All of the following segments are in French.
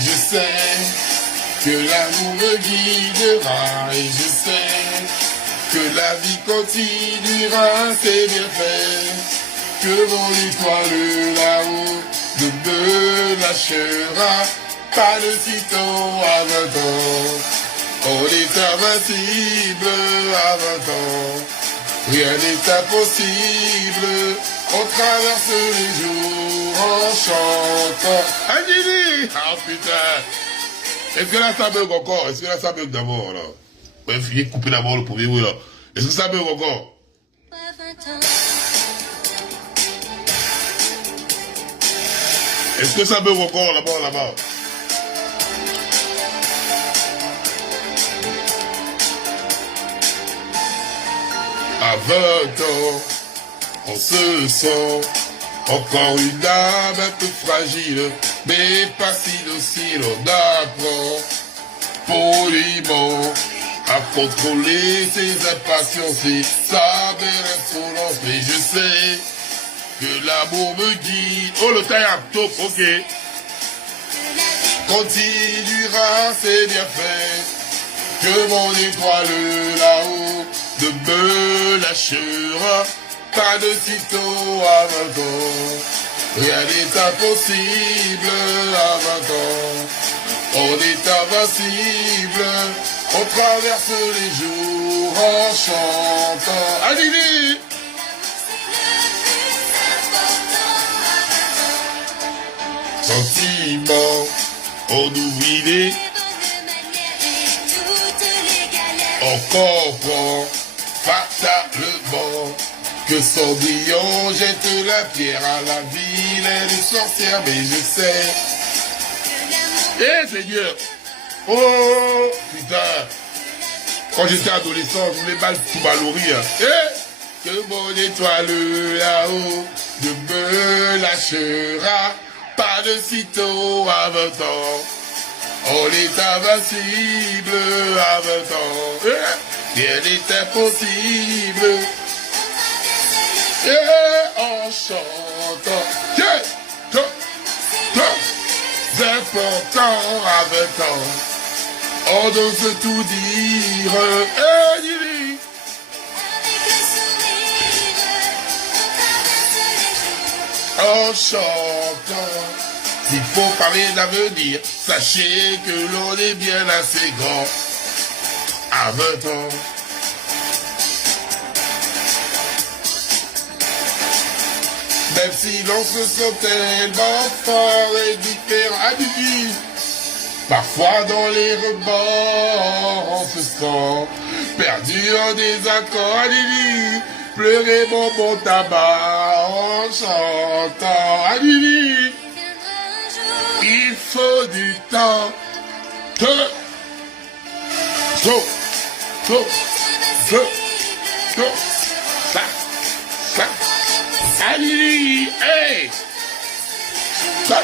je sais que l'amour me guidera. Et je sais que la vie continuera, c'est bien fait. Que mon étoile là-haut ne me lâchera pas de sitôt à 20 ans. On est invincible à 20 ans. Rien n'est impossible. On traverse les jours en chantant. Anili! Ah putain! Est-ce que là ça bug encore? Est-ce que là ça bug d'abord là? Ouais, finir de couper d'abord le premier oui là. Est-ce que ça bug encore? Est-ce que ça bug encore là-bas, là-bas? À 20 ans, on se sent encore une âme un peu fragile, mais pas si docile. On apprend poliment à contrôler ses impatiences et sa belle insolence. Mais je sais que l'amour me guide. Oh, le taille top, ok. Continuera, c'est bien fait. Que mon étoile là-haut ne me lâchera pas de sitôt à 20 ans. Rien n'est impossible à 20 ans. On est invincible. On traverse les jours en chantant. Allez, sentiment, on oublie les. On comprend fatalement que Cendrillon jette la pierre à la vilaine sorcière, mais je sais. Eh Seigneur! Oh putain! Quand j'étais adolescent, je voulais mal tout balourrir. Eh! Que mon étoile là-haut ne me lâchera pas de sitôt à 20 ans. On est invincible à 20 ans. Eh! Rien n'est impossible. Et en chantant, c'est important à 20 ans. On ose tout dire. Et dis-lui. En chantant, s'il faut parler d'avenir, sachez que l'on est bien assez grand. À 20 ans. Même si l'on se sent tellement fort et différent à vivre, parfois dans les rebords, on se sent perdu en désaccord. Allez, pleurer mon bon tabac en chantant. Allez, il faut du temps. Ça. Allez, hey! Ça.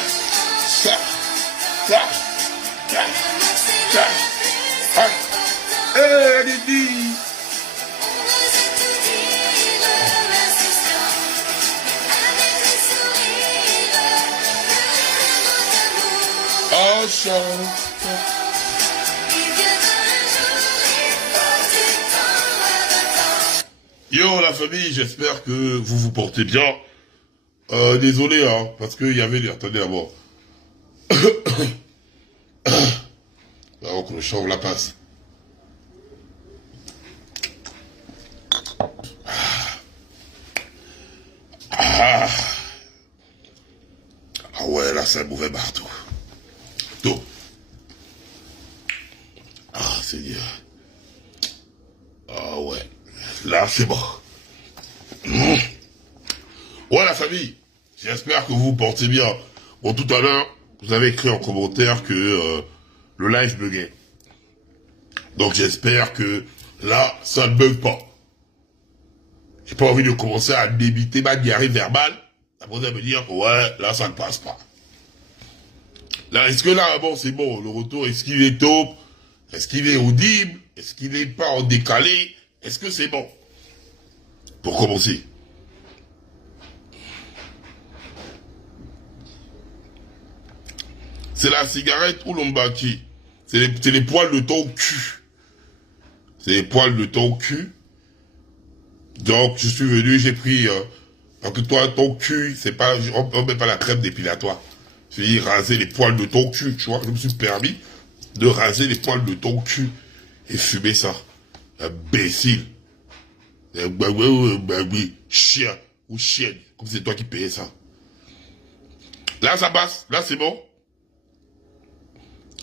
Hey, Didi! Oh, chante. Yo la famille, j'espère que vous vous portez bien. Désolé hein, parce qu'il y avait les... Attendez d'abord. Avant que le chanvre la passe. Ah ouais, là c'est un mauvais marteau. Tout. Ah Seigneur. Ah ouais. Là, c'est bon. Ouais, la famille, j'espère que vous vous portez bien. Bon, tout à l'heure, vous avez écrit en commentaire que le live buguait. Donc, j'espère que là, ça ne bug pas. J'ai pas envie de commencer à débiter ma diarrhée verbale. Après, ça veut dire que ouais, là, ça ne passe pas. Là, est-ce que là, bon, c'est bon, le retour, est-ce qu'il est top? Est-ce qu'il est audible? Est-ce qu'il n'est pas en décalé? Est-ce que c'est bon? Pour commencer. C'est la cigarette ou l'ombaki. C'est les poils de ton cul. C'est les poils de ton cul. Donc, je suis venu, j'ai pris... parce que toi, ton cul, c'est pas... On met pas la crème dépilatoire. Je vais raser les poils de ton cul, tu vois. Je me suis permis de raser les poils de ton cul. Et fumer ça. Imbécile. Chien ou chienne. Comme c'est toi qui payais ça. Là, ça passe. Là, c'est bon.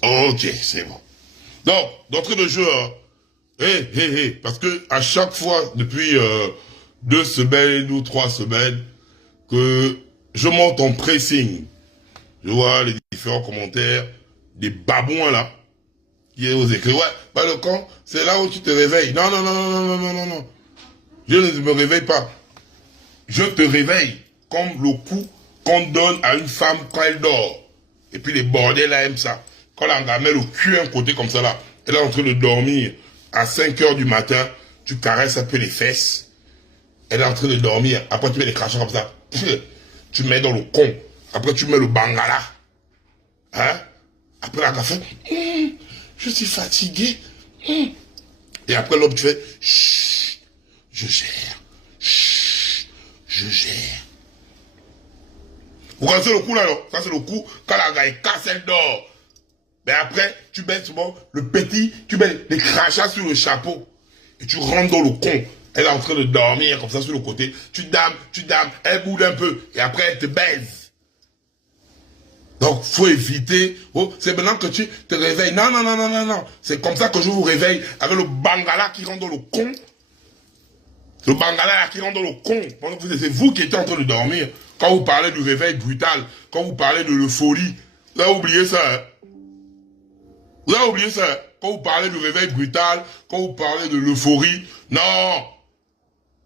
Ok, c'est bon. Donc, d'entrée de jeu, parce que à chaque fois, depuis 2 semaines ou 3 semaines, que je monte en pressing, je vois les différents commentaires, des babouins là, qui osent écrire, ouais, bah le camp, c'est là où tu te réveilles. Non, non, non, non, non, non, non, non. Je ne me réveille pas. Je te réveille comme le coup qu'on donne à une femme quand elle dort. Et puis les bordels là aiment ça. Quand la met le cul un côté comme ça là, elle est en train de dormir à 5 heures du matin, tu caresses un peu les fesses. Elle est en train de dormir. Après tu mets les crachats comme ça. Tu mets dans le con. Après tu mets le bangala. Hein? Après la café. Je suis fatigué. Et après l'homme tu fais. Chut, je gère. Chut, je gère. Vous connaissez le coup là, non? Ça c'est le coup quand la gars casse, elle dort. Mais après, tu mets souvent le petit, tu mets les crachats sur le chapeau. Et tu rentres dans le con. Elle est en train de dormir comme ça sur le côté. Tu dames, elle boude un peu. Et après, elle te baise. Donc, faut éviter. Oh, c'est maintenant que tu te réveilles. Non, non, non, non, non, non. C'est comme ça que je vous réveille avec le bangala qui rentre dans le con. Le bangala là qui rentre dans le con. C'est vous qui étiez en train de dormir. Quand vous parlez du réveil brutal, quand vous parlez de l'euphorie, vous avez oublié ça, hein? Vous avez oublié ça, hein? Quand vous parlez du réveil brutal, quand vous parlez de l'euphorie, non!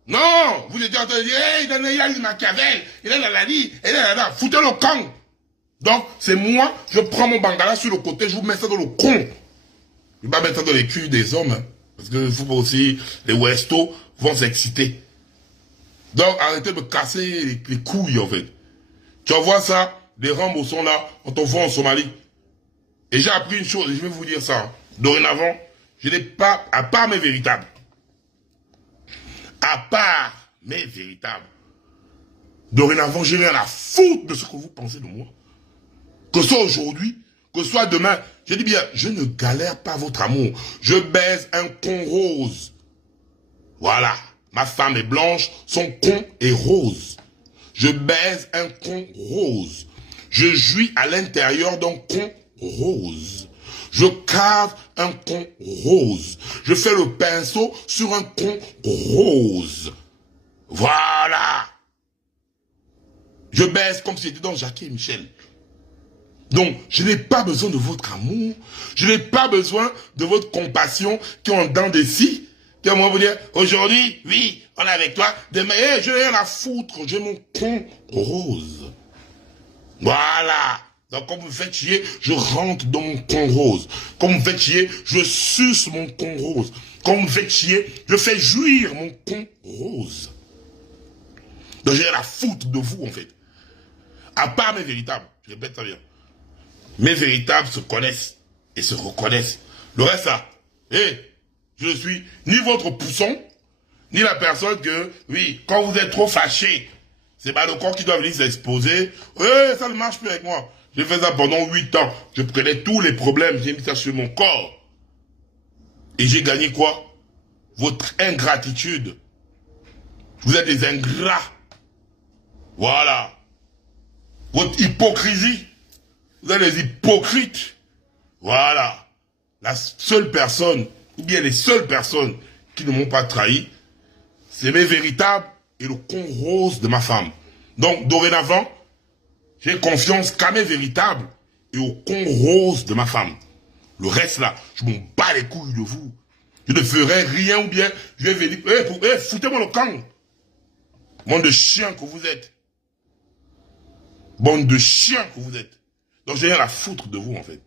Non! Vous étiez en train de dire, hey, il a eu Machiavel, il a la vie, il a la foutez le camp! Donc, c'est moi, je prends mon bangala sur le côté, je vous mets ça dans le con. Je ne vais pas mettre ça dans les culs des hommes, hein, parce que faut pas aussi, les Westos vont s'exciter. Donc, arrêtez de me casser les couilles, en fait. Tu vois ça, les Rambo sont là, on t'envoie en Somalie. Et j'ai appris une chose, et je vais vous dire ça. Hein. Dorénavant, je n'ai pas, à part mes véritables, dorénavant, je n'ai rien à foutre de ce que vous pensez de moi. Que ce soit aujourd'hui, que ce soit demain, je dis bien, je ne galère pas votre amour. Je baise un con rose. Voilà. Ma femme est blanche, son con est rose. Je baise un con rose. Je jouis à l'intérieur d'un con rose. Je cave un con rose. Je fais le pinceau sur un con rose. Voilà. Je baise comme si j'étais dans Jackie et Michel. Donc, je n'ai pas besoin de votre amour. Je n'ai pas besoin de votre compassion qui ont dans des scies. Qui vont vous dire, aujourd'hui, oui, on est avec toi. Demain, je n'ai rien à foutre. J'ai mon con rose. Voilà. Donc, quand vous me faites chier, je rentre dans mon con rose. Quand vous me faites chier, je suce mon con rose. Quand vous me faites chier, je fais jouir mon con rose. Donc, j'ai rien à foutre de vous, en fait. À part mes véritables. Je répète ça bien. Mes véritables se connaissent et se reconnaissent. Le reste, là, je suis ni votre pousson, ni la personne que, oui, quand vous êtes trop fâché, c'est pas le corps qui doit venir s'exposer. Ça ne marche plus avec moi. J'ai fait ça pendant 8 ans. Je prenais tous les problèmes, j'ai mis ça sur mon corps. Et j'ai gagné quoi? Votre ingratitude. Vous êtes des ingrats. Voilà. Votre hypocrisie. Vous êtes des hypocrites. Voilà. La seule personne, ou bien les seules personnes qui ne m'ont pas trahi, c'est mes véritables et le con rose de ma femme. Donc, dorénavant, j'ai confiance qu'à mes véritables et au con rose de ma femme. Le reste là, je m'en bats les couilles de vous. Je ne ferai rien ou bien, je vais venir, foutez-moi le camp. Bande de chiens que vous êtes. Bande de chiens que vous êtes. Donc j'ai rien à foutre de vous en fait.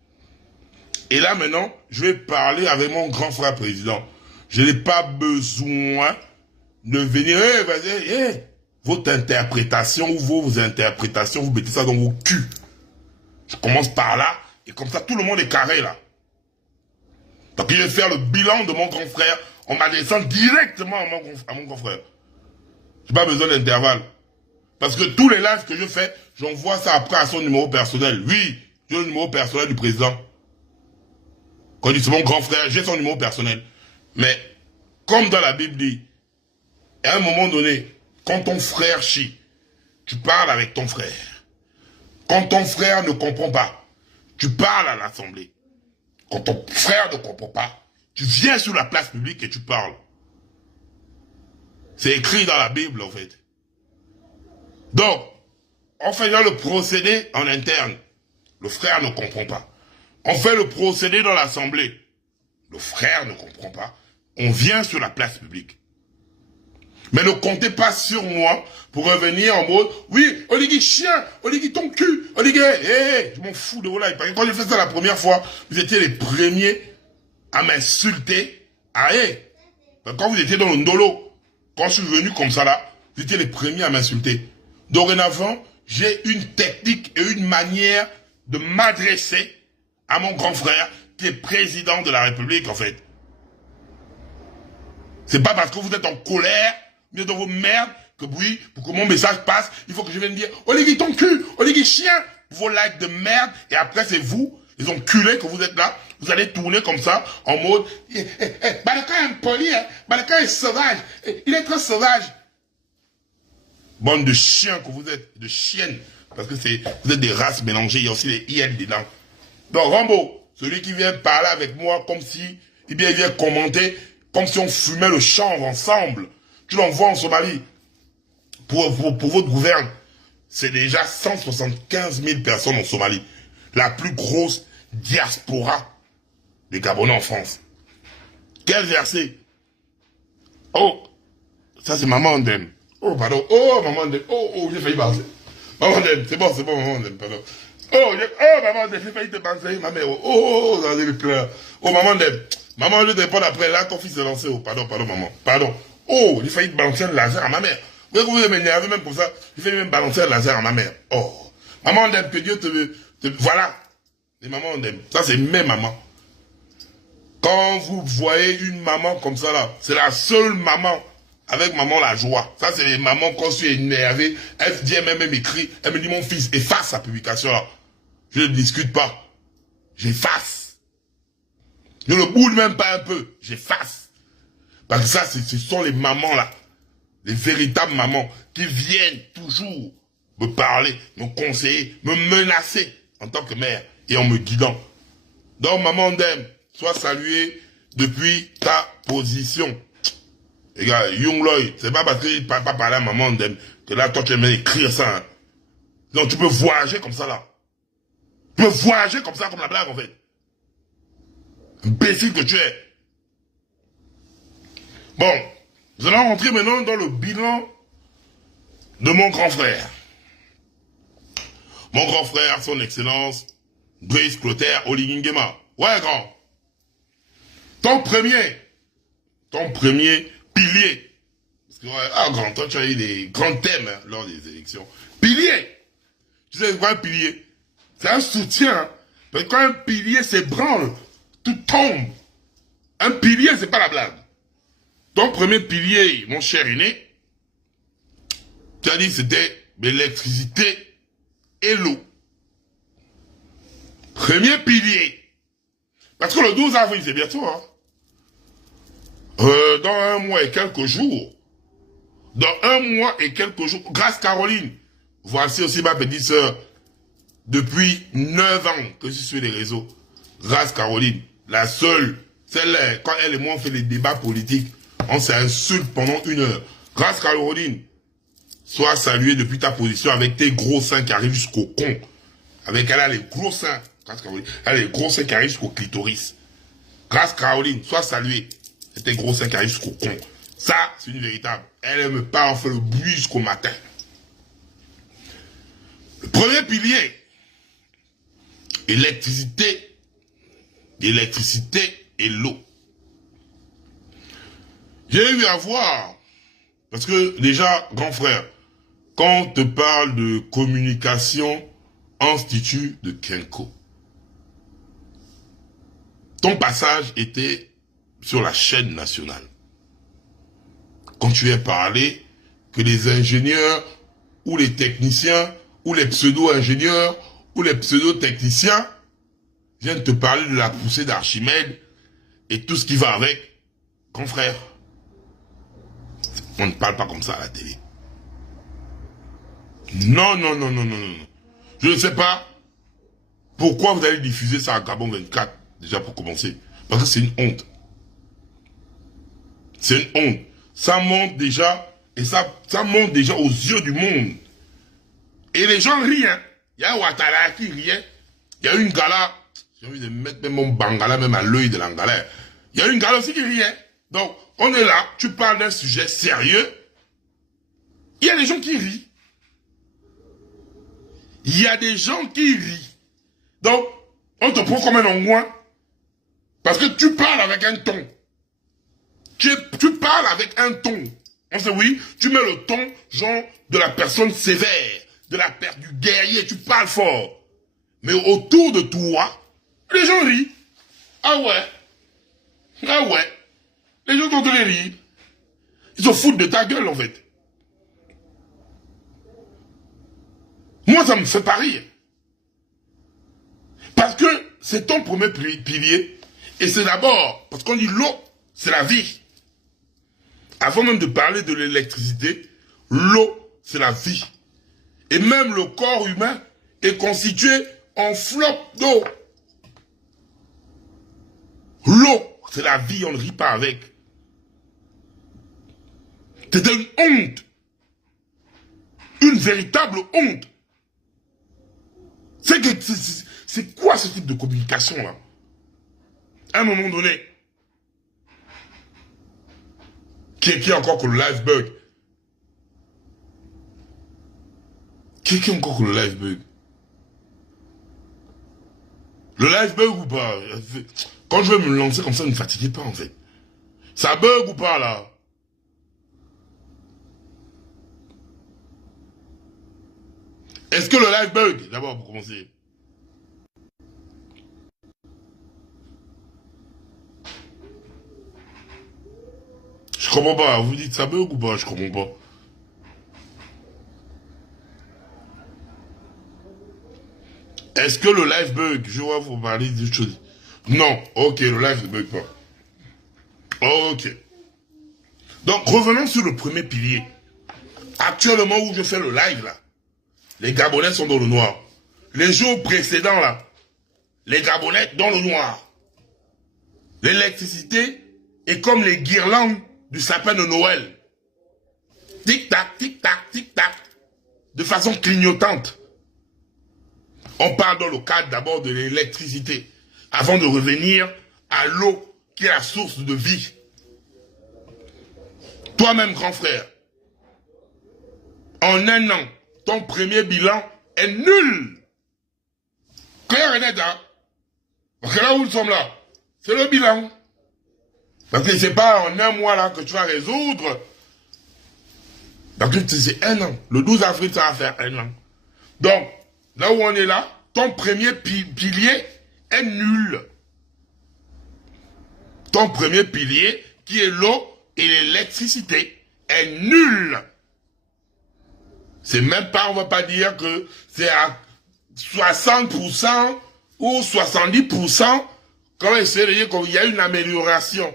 Et là maintenant, je vais parler avec mon grand frère président. Je n'ai pas besoin de venir, vas-y, votre interprétation ou vos interprétations, vous mettez ça dans vos culs. Je commence par là, Et comme ça, tout le monde est carré là. Donc, je vais faire le bilan de mon grand frère en m'adressant directement à mon grand frère. J'ai pas besoin d'intervalle. Parce que tous les lives que je fais, j'envoie ça après à son numéro personnel. Oui, j'ai le numéro personnel du président. Quand je dis c'est mon grand frère, j'ai son numéro personnel. Mais, comme dans la Bible dit, à un moment donné, quand ton frère chie, tu parles avec ton frère. Quand ton frère ne comprend pas, tu parles à l'assemblée. Quand ton frère ne comprend pas, tu viens sur la place publique et tu parles. C'est écrit dans la Bible, en fait. Donc, en faisant le procédé en interne, le frère ne comprend pas. On fait le procédé dans l'assemblée, le frère ne comprend pas. On vient sur la place publique. Mais ne comptez pas sur moi pour revenir en mode, oui, Oligui chien, Oligui ton cul, Oligui, je m'en fous de vos lives. Parce que quand j'ai fait ça la première fois, vous étiez les premiers à m'insulter. Quand vous étiez dans le ndolo, quand je suis venu comme ça là, vous étiez les premiers à m'insulter. Dorénavant, j'ai une technique et une manière de m'adresser à mon grand frère qui est président de la République en fait. C'est pas parce que vous êtes en colère, vous êtes dans vos merdes, que oui, pour que mon message passe, il faut que je vienne dire « Oligui ton cul, Oligui chien !» Vos likes de merde, et après c'est vous, les enculés que vous êtes là, vous allez tourner comme ça, en mode « Balaka est impoli, hein, Balaka est sauvage, il est très sauvage !» Bande de chiens que vous êtes, de chiennes, parce que vous êtes des races mélangées, il y a aussi des hyènes dedans. Donc Rambo, celui qui vient parler avec moi comme si, il vient commenter, comme si on fumait le chanvre ensemble. Tu l'envoies en Somalie. Pour votre gouverne, c'est déjà 175 000 personnes en Somalie. La plus grosse diaspora des Gabonais en France. Quel verset? Oh, ça c'est Maman Andem. Oh, pardon. Oh, Maman Andem. Oh, j'ai failli passer. Maman Andem, c'est bon, Maman Andem, pardon. Oh, Maman Andem, j'ai failli te passer, ma mère. Oh, dans les pleurs. Oh, Maman Andem. Maman, je te réponds après. Là, ton fils est lancé. Oh, pardon, maman. Pardon. Oh, j'ai failli balancer un laser à ma mère. Vous m'énervez même pour ça. J'ai failli même balancer un laser à ma mère. Oh. Maman, on aime que Dieu te... Voilà. Les mamans, on aime. Ça, c'est mes mamans. Quand vous voyez une maman comme ça, là, c'est la seule maman avec maman la joie. Ça, c'est les mamans quand je suis énervé. Elle vient même m'écrit. Elle me dit, mon fils, efface sa publication, là. Je ne discute pas. J'efface. Je ne bouge même pas un peu. J'efface. Parce que ça, ce sont les mamans là. Les véritables mamans qui viennent toujours me parler, me conseiller, me menacer en tant que mère et en me guidant. Donc, maman Ndem, sois saluée depuis ta position. Les gars, Young Lloyd, c'est pas parce qu'il ne parle pas parler à maman Ndem que là, toi, tu aimes écrire ça. Hein. Donc, tu peux voyager comme ça là. Tu peux voyager comme ça, comme la blague en fait. Imbécile que tu es. Bon, nous allons rentrer maintenant dans le bilan de mon grand frère. Mon grand frère, son excellence, Brice Clotaire Oligui Nguema. Ouais, grand. Ton premier pilier. Parce que, ouais, grand, toi, tu as eu des grands thèmes hein, lors des élections. Pilier. Tu sais quoi un pilier? C'est un soutien. Hein. Parce que quand un pilier s'ébranle, tout tombe. Un pilier, c'est pas la blague. Ton premier pilier, mon cher aîné, tu as dit c'était l'électricité et l'eau. Premier pilier. Parce que le 12 avril, c'est bientôt. Hein? Dans un mois et quelques jours. Grâce Caroline. Voici aussi ma petite sœur. Depuis 9 ans que je suis sur les réseaux. Grâce Caroline. La seule. Celle-là, quand elle et moi on fait les débats politiques, on s'insulte pendant 1 heure. Grâce Caroline, sois saluée depuis ta position avec tes gros seins qui arrivent jusqu'au con. Avec elle a les gros seins. Grâce Caroline, elle a les gros seins qui arrivent jusqu'au clitoris. Grâce Caroline, sois saluée. C'est tes gros seins qui arrivent jusqu'au con. Ça, c'est une véritable. Elle me parle, on fait le bruit jusqu'au matin. Le premier pilier, l'électricité et l'eau. J'ai eu à voir, parce que déjà, grand frère, quand on te parle de communication, institut de Kenko, ton passage était sur la chaîne nationale. Quand tu as parlé que les ingénieurs ou les techniciens ou les pseudo-ingénieurs ou les pseudo-techniciens viennent te parler de la poussée d'Archimède et tout ce qui va avec, confrère. On ne parle pas comme ça à la télé. Non, non, non, non, non, non. Je ne sais pas pourquoi vous allez diffuser ça à Gabon 24, déjà pour commencer. Parce que c'est une honte. C'est une honte. Ça monte déjà, et ça monte déjà aux yeux du monde. Et les gens rient, hein. Il y a Ouattara qui riait. Il y a une gala, j'ai envie de mettre même mon bangala même à l'œil de l'angala. Il y a une gala aussi qui riait. Donc, on est là, tu parles d'un sujet sérieux. Il y a des gens qui rient. Il y a des gens qui rient. Donc, on te prend comme un ongouin. Parce que tu parles avec un ton. Tu parles avec un ton. On sait oui, tu mets le ton, genre, de la personne sévère, du guerrier, tu parles fort. Mais autour de toi, les gens rient. Ah ouais. Ah ouais. Les gens vont te les rire. Ils se foutent de ta gueule, en fait. Moi, ça me fait pas rire. Parce que c'est ton premier pilier. Et c'est d'abord, parce qu'on dit l'eau, c'est la vie. Avant même de parler de l'électricité, l'eau, c'est la vie. Et même le corps humain est constitué en flocons d'eau. L'eau, c'est la vie, on ne rit pas avec. C'était une honte. Une véritable honte. C'est quoi ce type de communication-là? À un moment donné, qui est encore que le live bug? Qui est encore que le live bug? Le live bug ou pas? Quand je vais me lancer comme ça, ne me fatiguez pas en fait. Ça bug ou pas là? Est-ce que le live bug? D'abord pour commencer. Je comprends pas. Vous dites ça bug ou pas? Je comprends pas. Est-ce que le live bug? Je vois vous parler de choses. Non. Ok, le live ne bug pas. Ok. Donc, revenons sur le premier pilier. Actuellement où je fais le live là, les Gabonais sont dans le noir. Les jours précédents là, les Gabonais dans le noir. L'électricité est comme les guirlandes du sapin de Noël. Tic-tac, tic-tac, tic-tac. De façon clignotante. On parle dans le cadre d'abord de l'électricité, avant de revenir à l'eau qui est la source de vie. Toi-même, grand frère, en un an, ton premier bilan est nul. Clair et net, hein? Parce que là où nous sommes là, c'est le bilan. Parce que c'est pas en un mois là que tu vas résoudre. Donc c'est un an. Le 12 avril, ça va faire un an. Donc, là où on est là, ton premier pilier est nul. Ton premier pilier, qui est l'eau et l'électricité, est nul. C'est même pas, on va pas dire que c'est à 60% ou 70%, quand on essaie de dire qu'il y a une amélioration.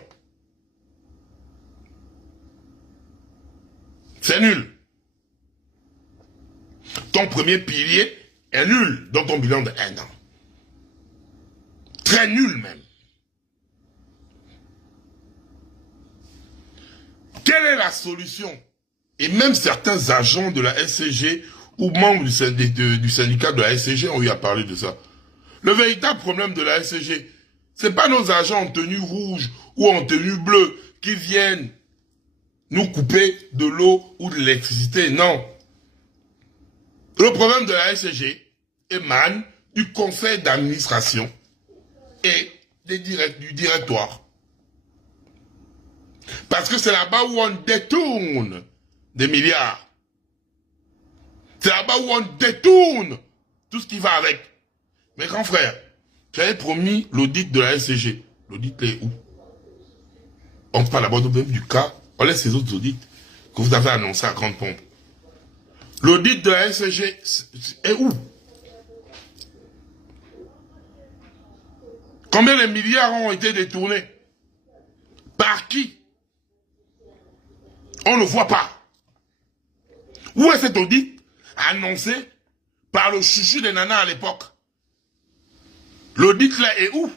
C'est nul. Ton premier pilier est nul dans ton bilan de 1 an. Très nul même. Quelle est la solution? Et même certains agents de la SCG ou membres du syndicat de la SCG ont eu à parler de ça. Le véritable problème de la SCG, c'est pas nos agents en tenue rouge ou en tenue bleue qui viennent nous couper de l'eau ou de l'électricité, non. Le problème de la SCG émane du conseil d'administration et du directoire. Parce que c'est là-bas où on détourne des milliards. C'est là-bas où on détourne tout ce qui va avec. Mes grands frères, tu avais promis l'audit de la SCG. L'audit est où? On parle d'abord même du cas, on laisse ces autres audits que vous avez annoncés à grande pompe. L'audit de la SG est où? Combien de milliards ont été détournés? Par qui? On ne voit pas. Où est cet audit annoncé par le chouchou des nanas à l'époque? L'audit là est où?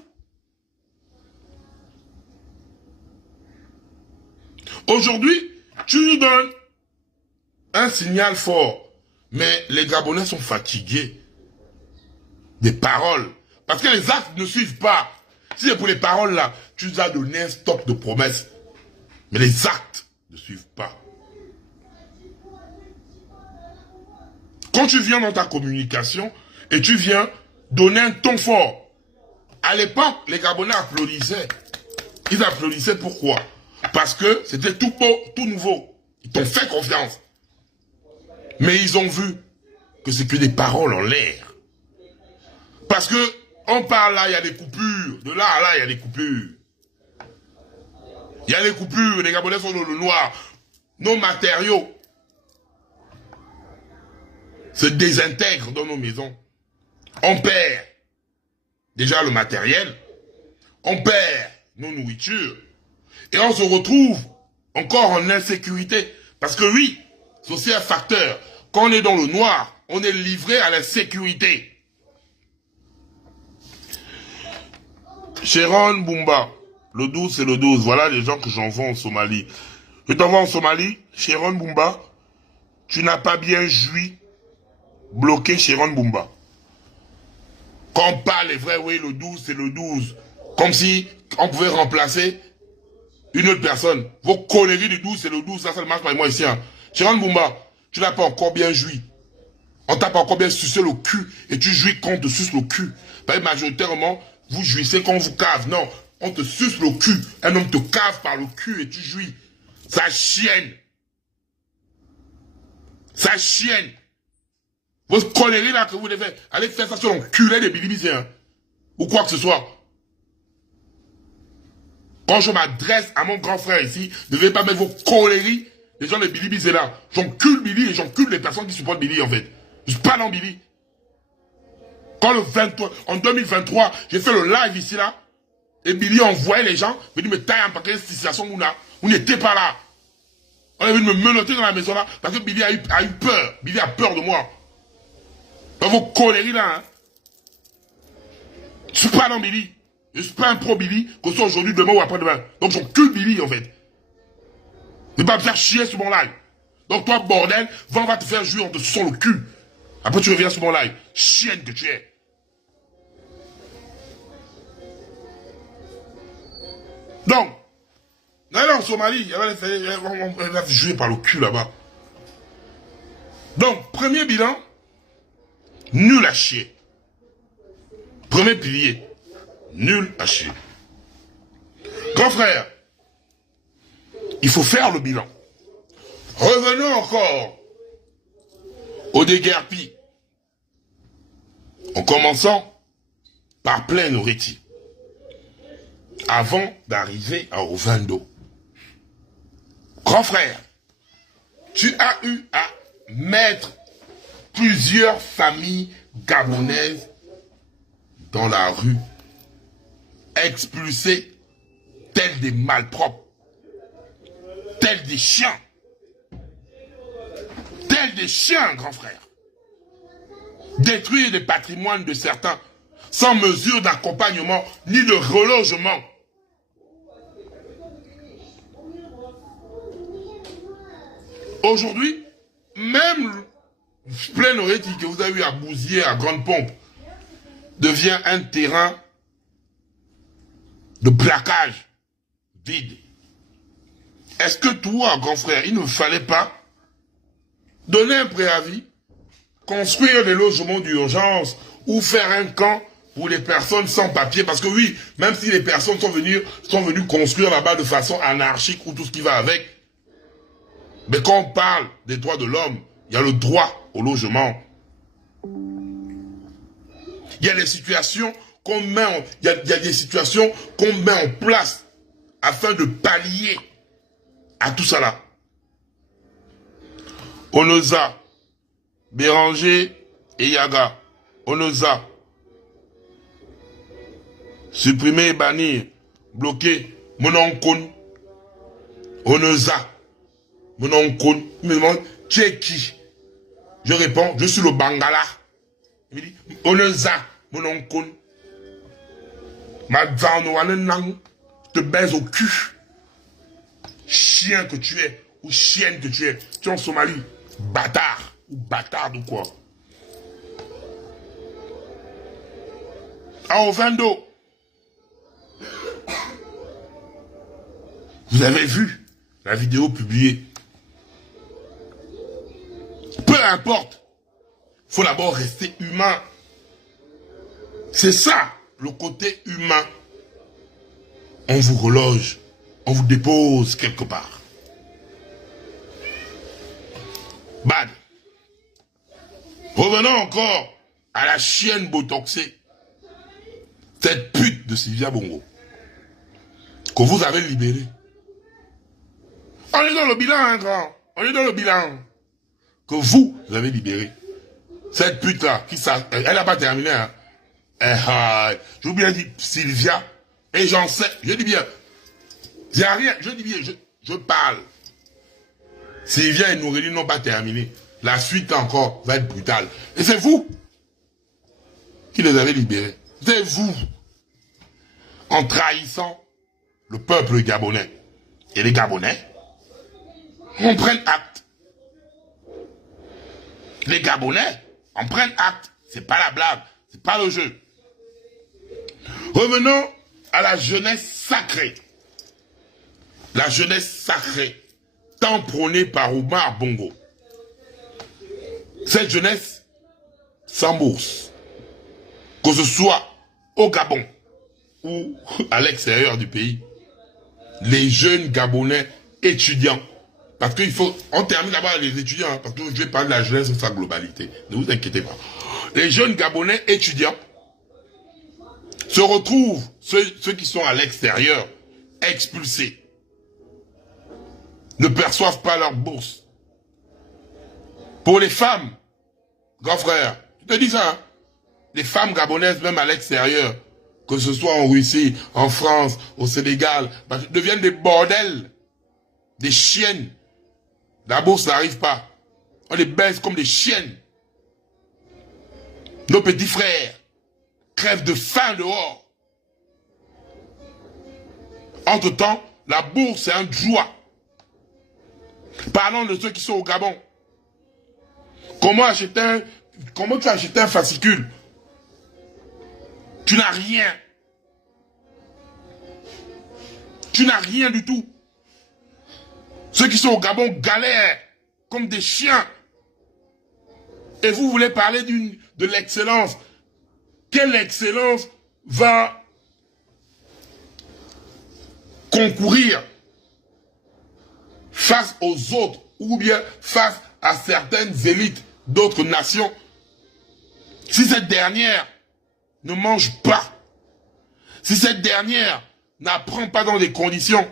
Aujourd'hui, tu nous donnes un signal fort. Mais les Gabonais sont fatigués des paroles. Parce que les actes ne suivent pas. Si c'est pour les paroles là, tu nous as donné un stock de promesses. Mais les actes ne suivent pas. Quand tu viens dans ta communication et tu viens donner un ton fort. À l'époque, les Gabonais applaudissaient. Ils applaudissaient pourquoi? Parce que c'était tout beau, tout nouveau. Ils t'ont fait confiance. Mais ils ont vu que c'est que des paroles en l'air. Parce que on parle là, il y a des coupures. De là à là, il y a des coupures. Il y a des coupures. Les Gabonais sont dans le noir. Nos matériaux se désintègrent dans nos maisons. On perd déjà le matériel. On perd nos nourritures. Et on se retrouve encore en insécurité. Parce que oui, c'est aussi un facteur. Quand on est dans le noir, on est livré à l'insécurité. Sharon Bumba, le 12 c'est le 12. Voilà les gens que j'envoie en Somalie. Je t'envoie en Somalie, Sharon Bumba, tu n'as pas bien joui, bloqué Sharon Bumba. Quand on parle, est vrai, oui, le 12 c'est le 12. Comme si on pouvait remplacer une autre personne. Vos conneries du 12 c'est le 12, ça ne marche pas avec moi ici. Hein. Sharon Bumba, tu n'as pas encore bien joui. On t'a pas encore bien sucé le cul et tu jouis quand on te suce le cul. Parce que majoritairement, vous jouissez quand on vous cave. Non, on te suce le cul. Un homme te cave par le cul et tu jouis. Ça chienne. Ça chienne. Vos conneries là que vous devez aller faire ça sur l'enculé des bilibisés. Hein. Ou quoi que ce soit. Quand je m'adresse à mon grand frère ici, ne devez pas mettre vos conneries, les gens de bilibisés là. J'encule Billy et j'encule les personnes qui supportent Billy en fait. Je suis pas dans Billy. Quand le 23, en 2023, j'ai fait le live ici là, et Billy envoyait les gens, me dit, mais taille un paquet de situation où on n'était pas là. On est venu me menotter dans la maison là, parce que Billy a eu peur. Billy a peur de moi. Dans vos conneries là, hein. Je suis pas dans Billy. Je suis pas un pro Billy, que ce soit aujourd'hui, demain ou après-demain. Donc j'encule Billy en fait. Ne pas me faire chier sur mon live. Donc toi, bordel, on va te faire jouer, on te sent le cul. Après, tu reviens sur mon live. Chienne que tu es. Donc, là, en Somalie, elle va jouer par le cul là-bas. Donc, premier bilan, nul à chier. Premier pilier, nul à chier. Grand frère, il faut faire le bilan. Revenons encore au déguerpi. En commençant par Plaine Oreti. Avant d'arriver à Ovando. Grand frère, tu as eu à mettre plusieurs familles gabonaises dans la rue, expulsées tels des malpropres, tels des chiens. Tels des chiens, grand frère. Détruire des patrimoines de certains, sans mesure d'accompagnement, ni de relogement. Aujourd'hui, même Plaine Oreti que vous avez eu à bousiller à grande pompe, devient un terrain de plaquage vide. Est-ce que toi, grand frère, il ne fallait pas donner un préavis, construire des logements d'urgence ou faire un camp pour les personnes sans papier? Parce que oui, même si les personnes sont venues construire là-bas de façon anarchique ou tout ce qui va avec, mais quand on parle des droits de l'homme, il y a le droit au logement. Il y a des situations qu'on met il y a des situations qu'on met en place afin de pallier à tout ça là. Onoza, Béranger et Yaga, Onoza, supprimer et bannir, bloquer, Mononkon, Onoza, Mononkon, il me demande, tu es qui? Je réponds, je suis le Bangala. Il me dit, Onoza, Mononkon, je te baise au cul. Chien que tu es, ou chienne que tu es. Tu es en Somalie. Bâtard. Ou bâtard ou quoi. En Ovendo. Vous avez vu la vidéo publiée. Peu importe. Il faut d'abord rester humain. C'est ça, le côté humain. On vous reloge. On vous dépose quelque part. Bad. Revenons encore à la chienne botoxée. Cette pute de Sylvia Bongo. Que vous avez libérée. On est dans le bilan, hein, grand. On est dans le bilan. Que vous avez libéré. Cette pute-là, elle n'a pas terminé, hein. J'ai bien dit Sylvia. Et j'en sais. Je dis bien. Il n'y a rien. Je dis bien. Je parle. Sylvia et Noureddine n'ont pas terminé. La suite encore va être brutale. Et c'est vous qui les avez libérés. C'est vous. En trahissant le peuple gabonais. Et les Gabonais, on prenne acte. Les Gabonais, on prenne acte. C'est pas la blague. C'est pas le jeu. Revenons à la jeunesse sacrée. La jeunesse sacrée, tant prônée par Omar Bongo. Cette jeunesse sans bourse, que ce soit au Gabon ou à l'extérieur du pays, les jeunes Gabonais étudiants, parce qu'il faut, on termine d'abord les étudiants, hein, parce que je vais parler de la jeunesse dans sa globalité, ne vous inquiétez pas. Les jeunes Gabonais étudiants se retrouvent, ceux qui sont à l'extérieur, expulsés, ne perçoivent pas leur bourse. Pour les femmes, grand frère, je te dis ça, hein, les femmes gabonaises, même à l'extérieur, que ce soit en Russie, en France, au Sénégal, deviennent des bordels, des chiennes. La bourse n'arrive pas. On les baise comme des chiennes. Nos petits frères crèvent de faim dehors. Entre-temps, la bourse est un joie. Parlons de ceux qui sont au Gabon. Comment tu as acheté un fascicule? Tu n'as rien. Tu n'as rien du tout. Ceux qui sont au Gabon galèrent comme des chiens. Et vous voulez parler de l'excellence. Quelle excellence va concourir face aux autres ou bien face à certaines élites d'autres nations si cette dernière ne mange pas, si cette dernière n'apprend pas dans des conditions?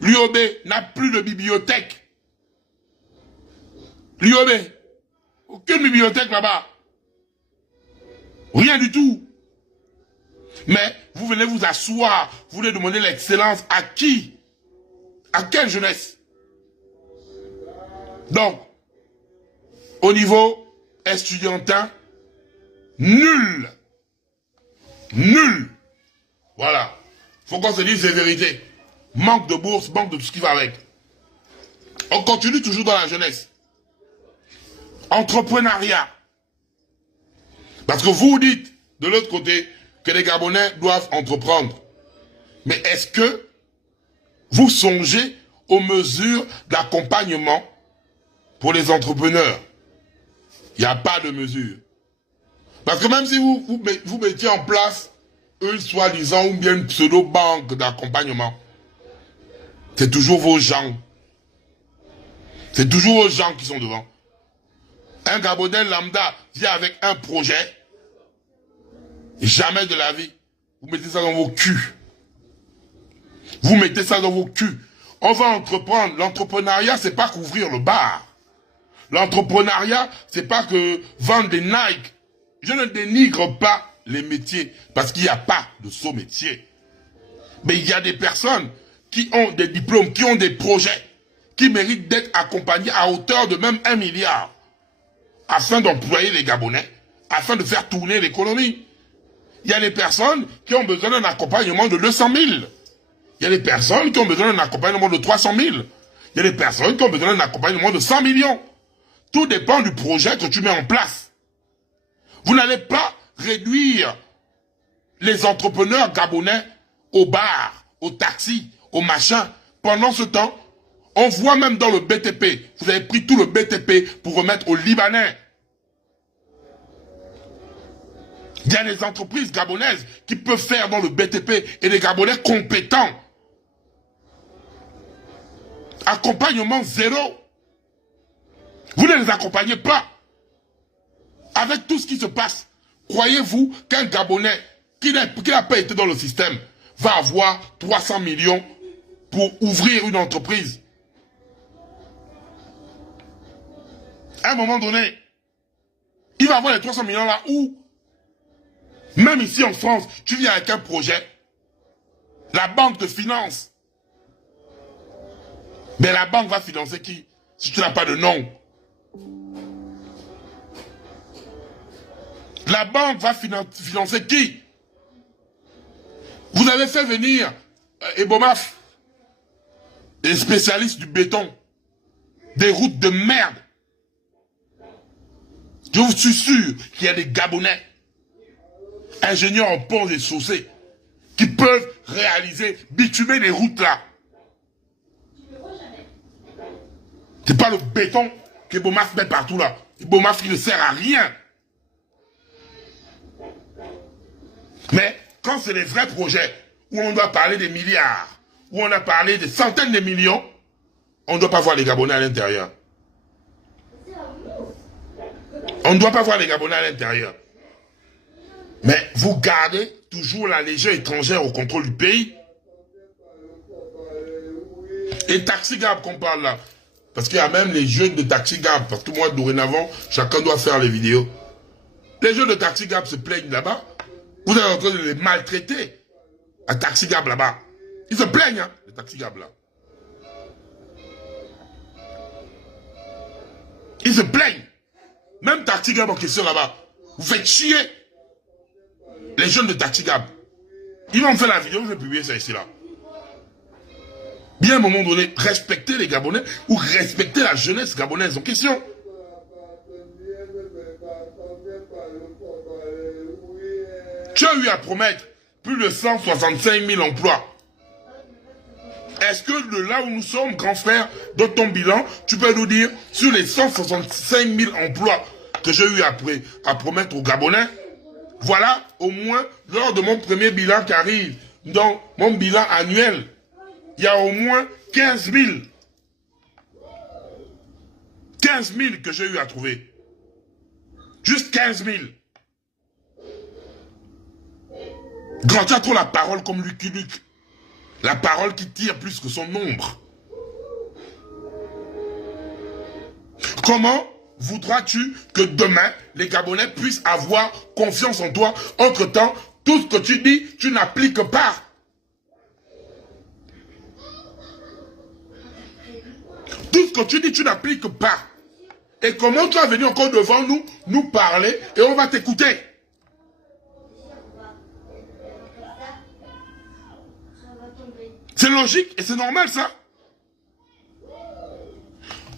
L'UOB n'a plus de bibliothèque. L'UOB, aucune bibliothèque là-bas. Rien du tout. Mais vous venez vous asseoir, vous voulez demander l'excellence à qui? À quelle jeunesse? Donc, au niveau estudiantin, nul. Nul. Voilà. Faut qu'on se dise les vérités. Manque de bourse, manque de tout ce qui va avec. On continue toujours dans la jeunesse. Entrepreneuriat. Parce que vous dites, de l'autre côté, que les Gabonais doivent entreprendre. Mais est-ce que vous songez aux mesures d'accompagnement pour les entrepreneurs? Il n'y a pas de mesure. Parce que même si vous mettiez en place une soi-disant ou bien une pseudo-banque d'accompagnement, c'est toujours vos gens. C'est toujours vos gens qui sont devant. Un Gabonais lambda vient avec un projet. Jamais de la vie. Vous mettez ça dans vos culs. Vous mettez ça dans vos culs. On va entreprendre. L'entrepreneuriat, c'est pas qu'ouvrir le bar. L'entrepreneuriat, c'est pas que vendre des Nike. Je ne dénigre pas les métiers, parce qu'il n'y a pas de saut métier. Mais il y a des personnes qui ont des diplômes, qui ont des projets, qui méritent d'être accompagnés à hauteur de même 1 milliard, afin d'employer les Gabonais, afin de faire tourner l'économie. Il y a des personnes qui ont besoin d'un accompagnement de 200 000. Il y a des personnes qui ont besoin d'un accompagnement de 300 000. Il y a des personnes qui ont besoin d'un accompagnement de 100 millions. Tout dépend du projet que tu mets en place. Vous n'allez pas réduire les entrepreneurs gabonais au bar, au taxi, au machin. Pendant ce temps, on voit même dans le BTP, vous avez pris tout le BTP pour remettre aux Libanais. Il y a des entreprises gabonaises qui peuvent faire dans le BTP et des Gabonais compétents. Accompagnement zéro. Vous ne les accompagnez pas. Avec tout ce qui se passe, croyez-vous qu'un Gabonais qui n'a pas été dans le système va avoir 300 millions pour ouvrir une entreprise? À un moment donné, il va avoir les 300 millions là où, même ici en France, tu viens avec un projet, la banque te finance. Mais la banque va financer qui si tu n'as pas de nom? La banque va financer qui? Vous avez fait venir Ebomaf, des spécialistes du béton, des routes de merde. Je vous suis sûr qu'il y a des Gabonais, ingénieurs en ponts et chaussées, qui peuvent réaliser, bitumer les routes là. C'est pas le béton qu'Ebomaf met partout là. Ebomaf qui ne sert à rien. Mais quand c'est des vrais projets où on doit parler des milliards, où on a parlé des centaines de millions, on ne doit pas voir les Gabonais à l'intérieur. On ne doit pas voir les Gabonais à l'intérieur. Mais vous gardez toujours la légion étrangère au contrôle du pays. Et Taxi Gab qu'on parle là. Parce qu'il y a même les jeunes de Taxi Gab. Parce que moi, dorénavant, chacun doit faire les vidéos. Les jeunes de Taxi Gab se plaignent là-bas. Vous êtes en train de les maltraiter. À Taxi Gab là-bas. Ils se plaignent, hein, les Taxi Gab là. Ils se plaignent. Même Taxi Gab en question là-bas. Vous faites chier. Les jeunes de Taxi Gab. Ils vont faire la vidéo, je vais publier ça ici là. Bien à un moment donné, respecter les Gabonais ou respecter la jeunesse gabonaise en question. Tu as eu à promettre plus de 165 000 emplois. Est-ce que de là où nous sommes, grand frère, dans ton bilan, tu peux nous dire, sur les 165 000 emplois que j'ai eu à promettre aux Gabonais, voilà, au moins, lors de mon premier bilan qui arrive, dans mon bilan annuel, il y a au moins 15 000. 15 000 que j'ai eu à trouver. Juste 15 000. Grand, tu as trop la parole comme Lucky Luke. La parole qui tire plus que son nombre. Comment voudras-tu que demain, les Gabonais puissent avoir confiance en toi? Entre-temps, tout ce que tu dis, tu n'appliques pas. Tout ce que tu dis, tu n'appliques pas. Et comment tu vas venir encore devant nous, nous parler, et on va t'écouter? C'est logique et c'est normal ça.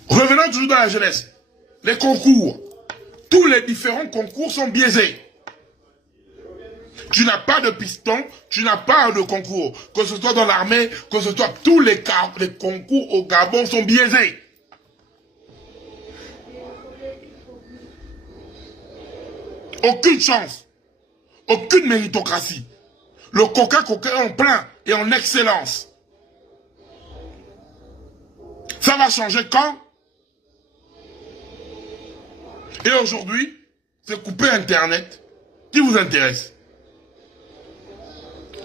Revenons toujours dans la jeunesse. Les concours. Tous les différents concours sont biaisés. Tu n'as pas de piston, tu n'as pas de concours. Que ce soit dans l'armée, que ce soit tous les concours au Gabon sont biaisés. Aucune chance. Aucune méritocratie. Le coca-coca est en plein et en excellence. Ça va changer quand? Et aujourd'hui, c'est couper Internet qui vous intéresse.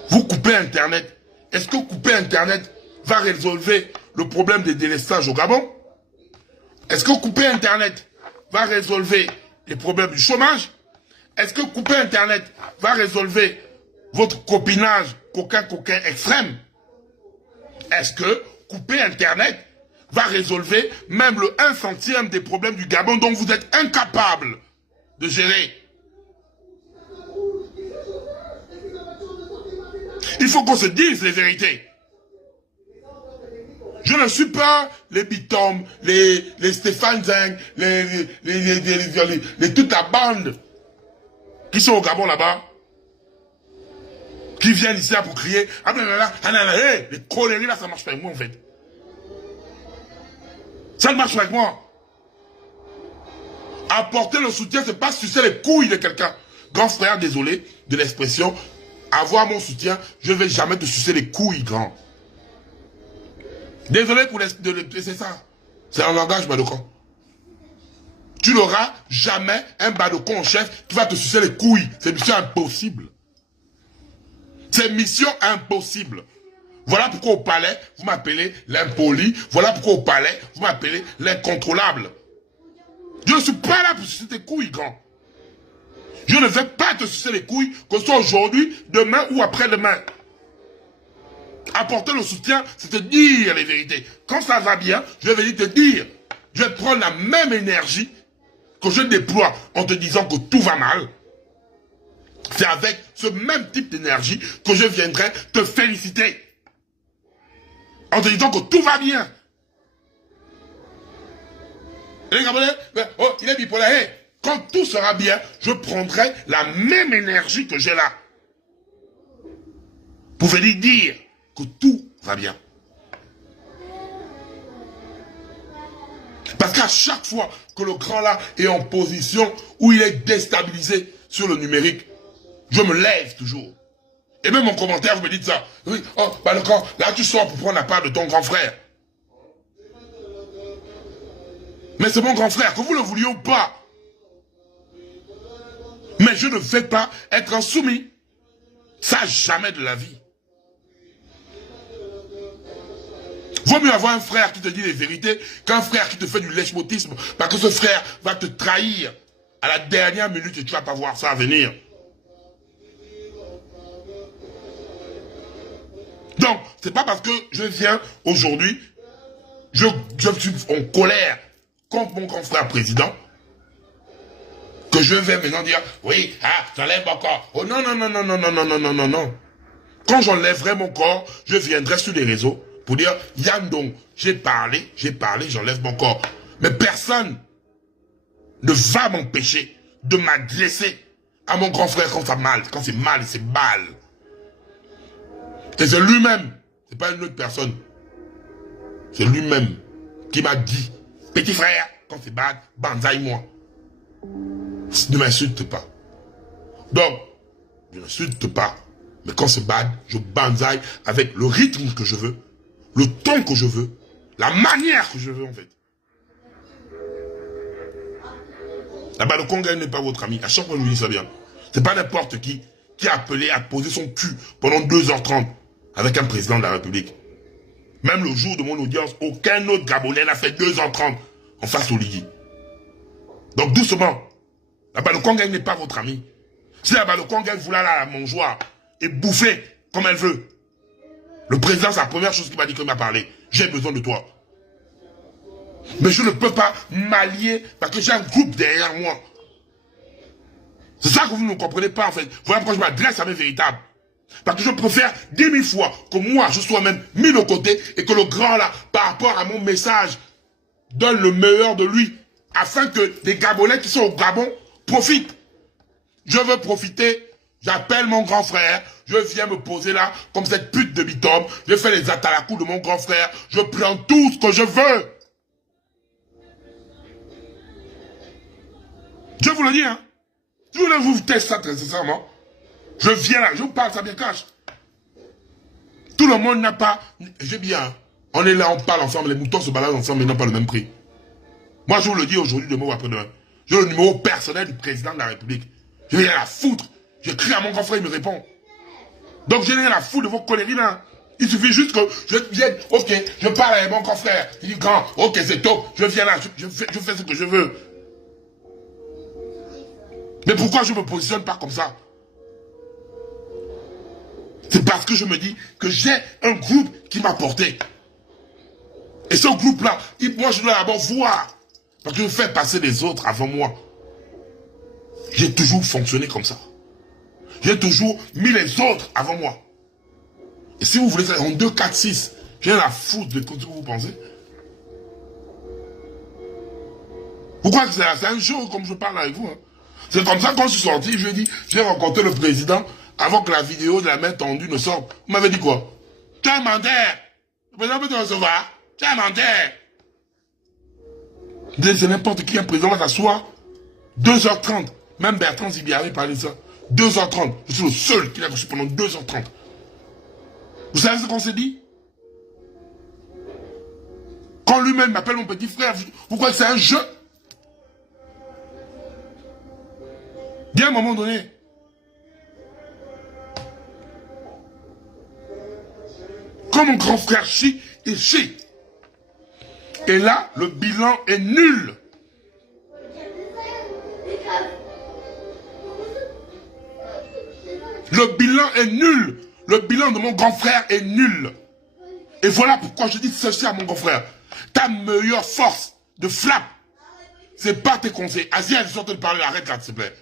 Vous coupez Internet. Est-ce que couper Internet va résolver le problème des délestages au Gabon? Est-ce que couper Internet va résolver les problèmes du chômage? Est-ce que couper Internet va résolver votre copinage coquin extrême? Est-ce que couper Internet va résolver même le 1 centième des problèmes du Gabon dont vous êtes incapable de gérer? Il faut qu'on se dise les vérités. Je ne suis pas les Bitom, les Stéphane Zeng, toute la bande qui sont au Gabon là-bas, qui viennent ici là pour crier, ah ben là, hey, les conneries là, ça marche pas avec moi en fait. Ça ne marche pas avec moi. Apporter le soutien, c'est pas sucer les couilles de quelqu'un. Grand frère, désolé de l'expression, avoir mon soutien, je ne vais jamais te sucer les couilles, grand. Désolé pour c'est ça. C'est un langage badocon. Tu n'auras jamais un badocon en chef qui va te sucer les couilles. C'est mission impossible. C'est mission impossible. Voilà pourquoi au palais, vous m'appelez l'impoli. Voilà pourquoi au palais, vous m'appelez l'incontrôlable. Je ne suis pas là pour sucer tes couilles, grand. Je ne vais pas te sucer les couilles, que ce soit aujourd'hui, demain ou après-demain. Apporter le soutien, c'est te dire les vérités. Quand ça va bien, je vais venir te dire. Je vais prendre la même énergie que je déploie en te disant que tout va mal. C'est avec ce même type d'énergie que je viendrai te féliciter. En te disant que tout va bien. Et les Gabonais, oh, il est bipolaire. Hey, quand tout sera bien, je prendrai la même énergie que j'ai là. Pour venir dire que tout va bien. Parce qu'à chaque fois que le grand là est en position où il est déstabilisé sur le numérique, je me lève toujours. Et même en commentaire, vous me dites ça. Oui, oh, bah le grand, là tu sors pour prendre la part de ton grand frère. Mais c'est mon grand frère, que vous le vouliez ou pas. Mais je ne vais pas être insoumis. Ça, jamais de la vie. Vaut mieux avoir un frère qui te dit les vérités qu'un frère qui te fait du lèche-motisme, parce que ce frère va te trahir à la dernière minute et tu vas pas voir ça venir. Donc, c'est pas parce que je viens aujourd'hui, je suis en colère contre mon grand frère président, que je vais maintenant dire, oui, ah, j'enlève mon corps. Oh non, non, non, non, non, non, non, non, non, non, non. Quand j'enlèverai mon corps, je viendrai sur les réseaux pour dire, Yann donc, j'ai parlé, j'enlève mon corps. Mais personne ne va m'empêcher de m'adresser à mon grand frère quand ça mal, quand c'est mal, c'est mal. Et c'est lui-même, c'est pas une autre personne. C'est lui-même qui m'a dit, petit frère, quand c'est bad, banzaille-moi. Ne m'insulte pas. Donc, je n'insulte pas. Mais quand c'est bad, je banzaille avec le rythme que je veux, le ton que je veux, la manière que je veux en fait. Là-bas, le Congo n'est pas votre ami. À chaque fois, je vous dis ça bien. C'est pas n'importe qui a appelé à poser son cul pendant 2h30 avec un président de la République. Même le jour de mon audience, aucun autre Gabonais n'a fait 2h30 en face au Ligi. Donc doucement, là-bas, le Congo n'est pas votre ami. Si là-bas, le Congo voulait aller à la mangeoire et bouffer comme elle veut, le président, c'est la première chose qu'il m'a dit quand il m'a parlé. J'ai besoin de toi. Mais je ne peux pas m'allier parce que j'ai un groupe derrière moi. C'est ça que vous ne comprenez pas en fait. Voilà pourquoi je m'adresse à mes véritables. Parce que je préfère 10 000 fois que moi je sois même mis de côté et que le grand là, par rapport à mon message, donne le meilleur de lui. Afin que les Gabonais qui sont au Gabon profitent. Je veux profiter. J'appelle mon grand frère, je viens me poser là, comme cette pute de Bitom, je fais les atalakou de mon grand frère, je prends tout ce que je veux. Je vous le dis, hein. Je voulais vous tester ça très sincèrement. Je viens là, je vous parle, ça bien cache. Tout le monde n'a pas... J'ai bien, hein. On est là, on parle ensemble, les moutons se baladent ensemble, mais n'ont pas le même prix. Moi, je vous le dis aujourd'hui, demain ou après-demain. J'ai le numéro personnel du président de la République. Je viens la foutre. J'écris à mon grand frère, il me répond. Donc je n'ai rien à foutre de vos conneries là. Il suffit juste que je vienne, ok, je parle avec mon confrère. Il dit grand, ok c'est top, je viens là, je fais ce que je veux. Mais pourquoi je ne me positionne pas comme ça? C'est parce que je me dis que j'ai un groupe qui m'a porté. Et ce groupe-là, moi je dois d'abord voir. Parce que je fais passer les autres avant moi. J'ai toujours fonctionné comme ça. J'ai toujours mis les autres avant moi. Et si vous voulez ça en 2, 4, 6, j'ai la foutre de ce que vous pensez. Pourquoi que c'est un jour comme je parle avec vous, hein? C'est comme ça quand je suis sorti, je dis, j'ai rencontré le président avant que la vidéo de la main tendue ne sorte. Vous m'avez dit quoi? Tu as un mandat. Le président peut te recevoir. Tu as un mandat. C'est n'importe qui, un président va s'asseoir. 2h30. Même Bertrand Zibiari avait parlé de ça. 2h30. Je suis le seul qui l'a reçu pendant 2h30. Vous savez ce qu'on s'est dit? Quand lui-même m'appelle mon petit frère, vous croyez que c'est un jeu? Il y a un moment donné. Quand mon grand frère chie, il chie. Et là, le bilan est nul. Le bilan est nul. Le bilan de mon grand frère est nul. Et voilà pourquoi je dis ceci à mon grand frère. Ta meilleure force de frappe, c'est pas tes conseils. Asia, elle sort de parler, arrête là, s'il te plaît.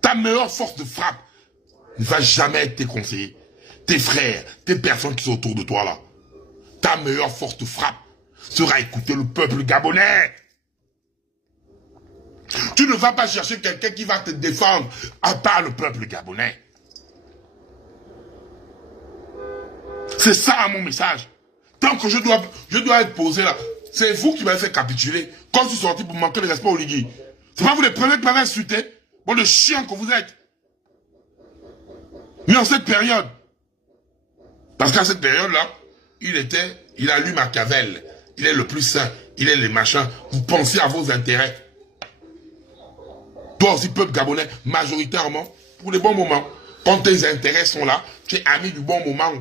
Ta meilleure force de frappe ne va jamais être tes conseillers, tes frères, tes personnes qui sont autour de toi là. Ta meilleure force de frappe sera écouter le peuple gabonais. Tu ne vas pas chercher quelqu'un qui va te défendre à part le peuple gabonais. C'est ça mon message. Tant que je dois être posé là, c'est vous qui m'avez fait capituler. Quand je suis sorti pour manquer de respect au Ligui. C'est pas vous les premiers qui m'avez insulté. Bon, le chien que vous êtes. Mais en cette période, parce qu'à cette période-là, il a lu Machiavel. Il est le plus saint. Il est les machins. Vous pensez à vos intérêts. Toi aussi, peuple gabonais, majoritairement, pour les bons moments. Quand tes intérêts sont là, tu es ami du bon moment.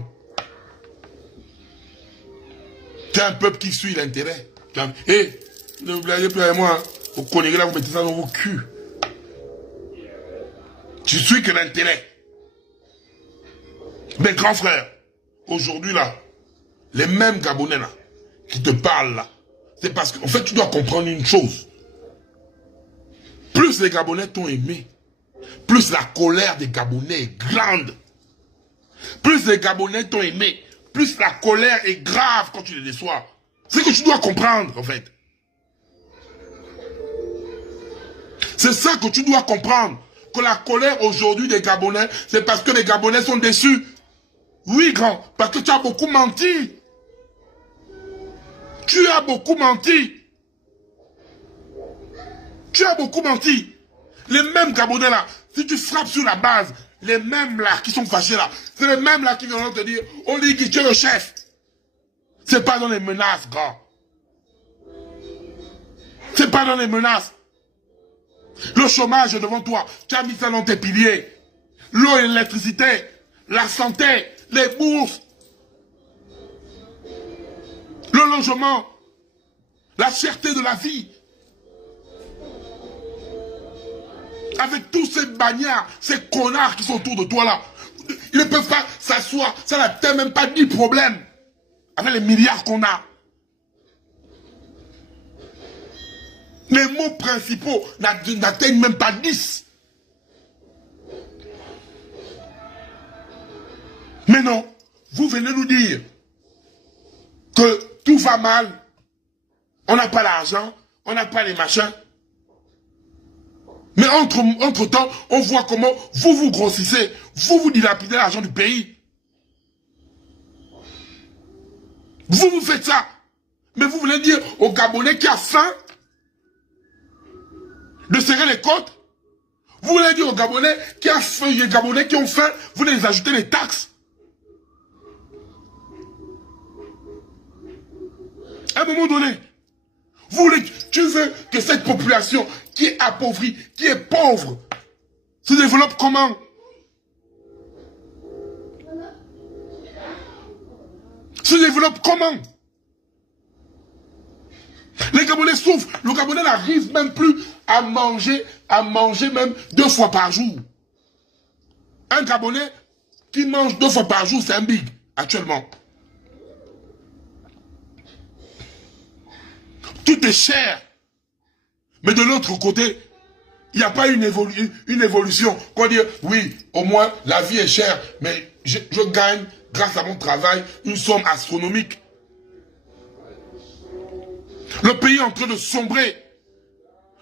Tu es un peuple qui suit l'intérêt. Hé, ne vous blaguez plus avec moi. Hein. Vous connaissez là, vous mettez ça dans vos culs. Tu suis que l'intérêt. Mes grands frères, aujourd'hui là, les mêmes Gabonais là, qui te parlent là, c'est parce qu'en fait tu dois comprendre une chose. Plus les Gabonais t'ont aimé, plus la colère des Gabonais est grande. Plus les Gabonais t'ont aimé, plus la colère est grave quand tu les déçois. C'est ce que tu dois comprendre en fait. C'est ça que tu dois comprendre. Que la colère aujourd'hui des Gabonais, c'est parce que les Gabonais sont déçus. Oui, grand, parce que tu as beaucoup menti. Tu as beaucoup menti. Tu as beaucoup menti. Les mêmes Gabonais là, si tu frappes sur la base, les mêmes là qui sont fâchés là, c'est les mêmes là qui viendront te dire, Oligui, tu es le chef. C'est pas dans les menaces, grand. C'est pas dans les menaces. Le chômage est devant toi, tu as mis ça dans tes piliers. L'eau et l'électricité, la santé, les bourses, le logement, la cherté de la vie. Avec tous ces bagnards, ces connards qui sont autour de toi là, ils ne peuvent pas s'asseoir, ça n'atteint même pas 10 problèmes. Avec les milliards qu'on a. Les mots principaux n'atteignent même pas 10. Mais non, vous venez nous dire que tout va mal, on n'a pas l'argent, on n'a pas les machins. Mais entre-temps, on voit comment vous vous grossissez, vous dilapidez l'argent du pays. Vous faites ça. Mais vous voulez dire aux Gabonais qui a faim de serrer les côtes? Vous voulez dire aux Gabonais qui a faim, les Gabonais qui ont faim, vous les ajoutez les taxes? À un moment donné, tu veux que cette population qui est appauvrie, qui est pauvre, se développe comment? se développe comment? Les Gabonais souffrent. Le Gabonais n'arrive même plus à manger même 2 fois par jour. Un Gabonais qui mange 2 fois par jour, c'est un big, actuellement. Tout est cher. Mais de l'autre côté, il n'y a pas une évolution. Qu'on dit, oui, au moins, la vie est chère, mais je gagne, grâce à mon travail, une somme astronomique. Le pays est en train de sombrer.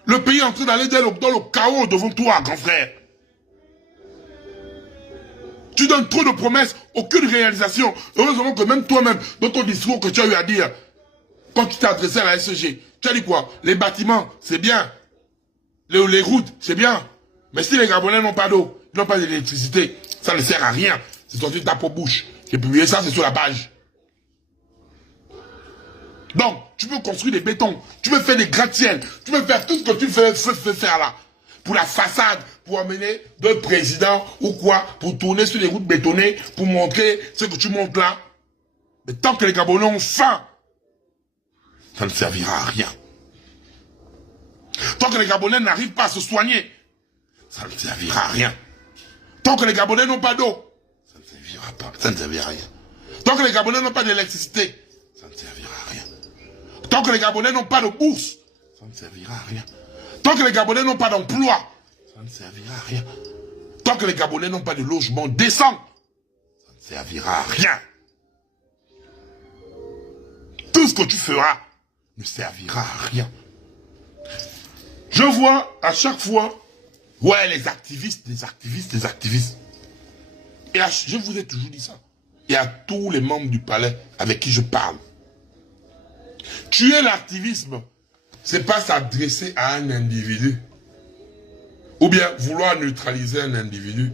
Le pays est en train d'aller dans le chaos devant toi, grand frère. Tu donnes trop de promesses, aucune réalisation. Heureusement que même toi-même, dans ton discours que tu as eu à dire, quand tu t'es adressé à la SG, tu as dit quoi? Les bâtiments, c'est bien. Les routes, c'est bien. Mais si les Gabonais n'ont pas d'eau, n'ont pas d'électricité, ça ne sert à rien. C'est sorti de ta peau bouche. J'ai publié ça, c'est sur la page. Donc, tu peux construire des bétons, tu peux faire des gratte-ciels, tu peux faire tout ce que tu fais faire là. Pour la façade, pour amener deux présidents ou quoi, pour tourner sur les routes bétonnées, pour montrer ce que tu montres là. Mais tant que les Gabonais ont faim, ça ne servira à rien. Tant que les Gabonais n'arrivent pas à se soigner, ça ne servira à rien. Tant que les Gabonais n'ont pas d'eau, ça ne servira pas, ça ne servira à rien. Tant que les Gabonais n'ont pas d'électricité, ça ne servira à rien. Tant que les Gabonais n'ont pas de bourse, ça ne servira à rien. Tant que les Gabonais n'ont pas d'emploi, ça ne servira à rien. Tant que les Gabonais n'ont pas de logement décent, ça ne servira à rien. Tout ce que tu feras ne servira à rien. Je vois à chaque fois, ouais, les activistes. Et je vous ai toujours dit ça. Et à tous les membres du palais avec qui je parle. Tuer l'activisme, c'est pas s'adresser à un individu. Ou bien vouloir neutraliser un individu.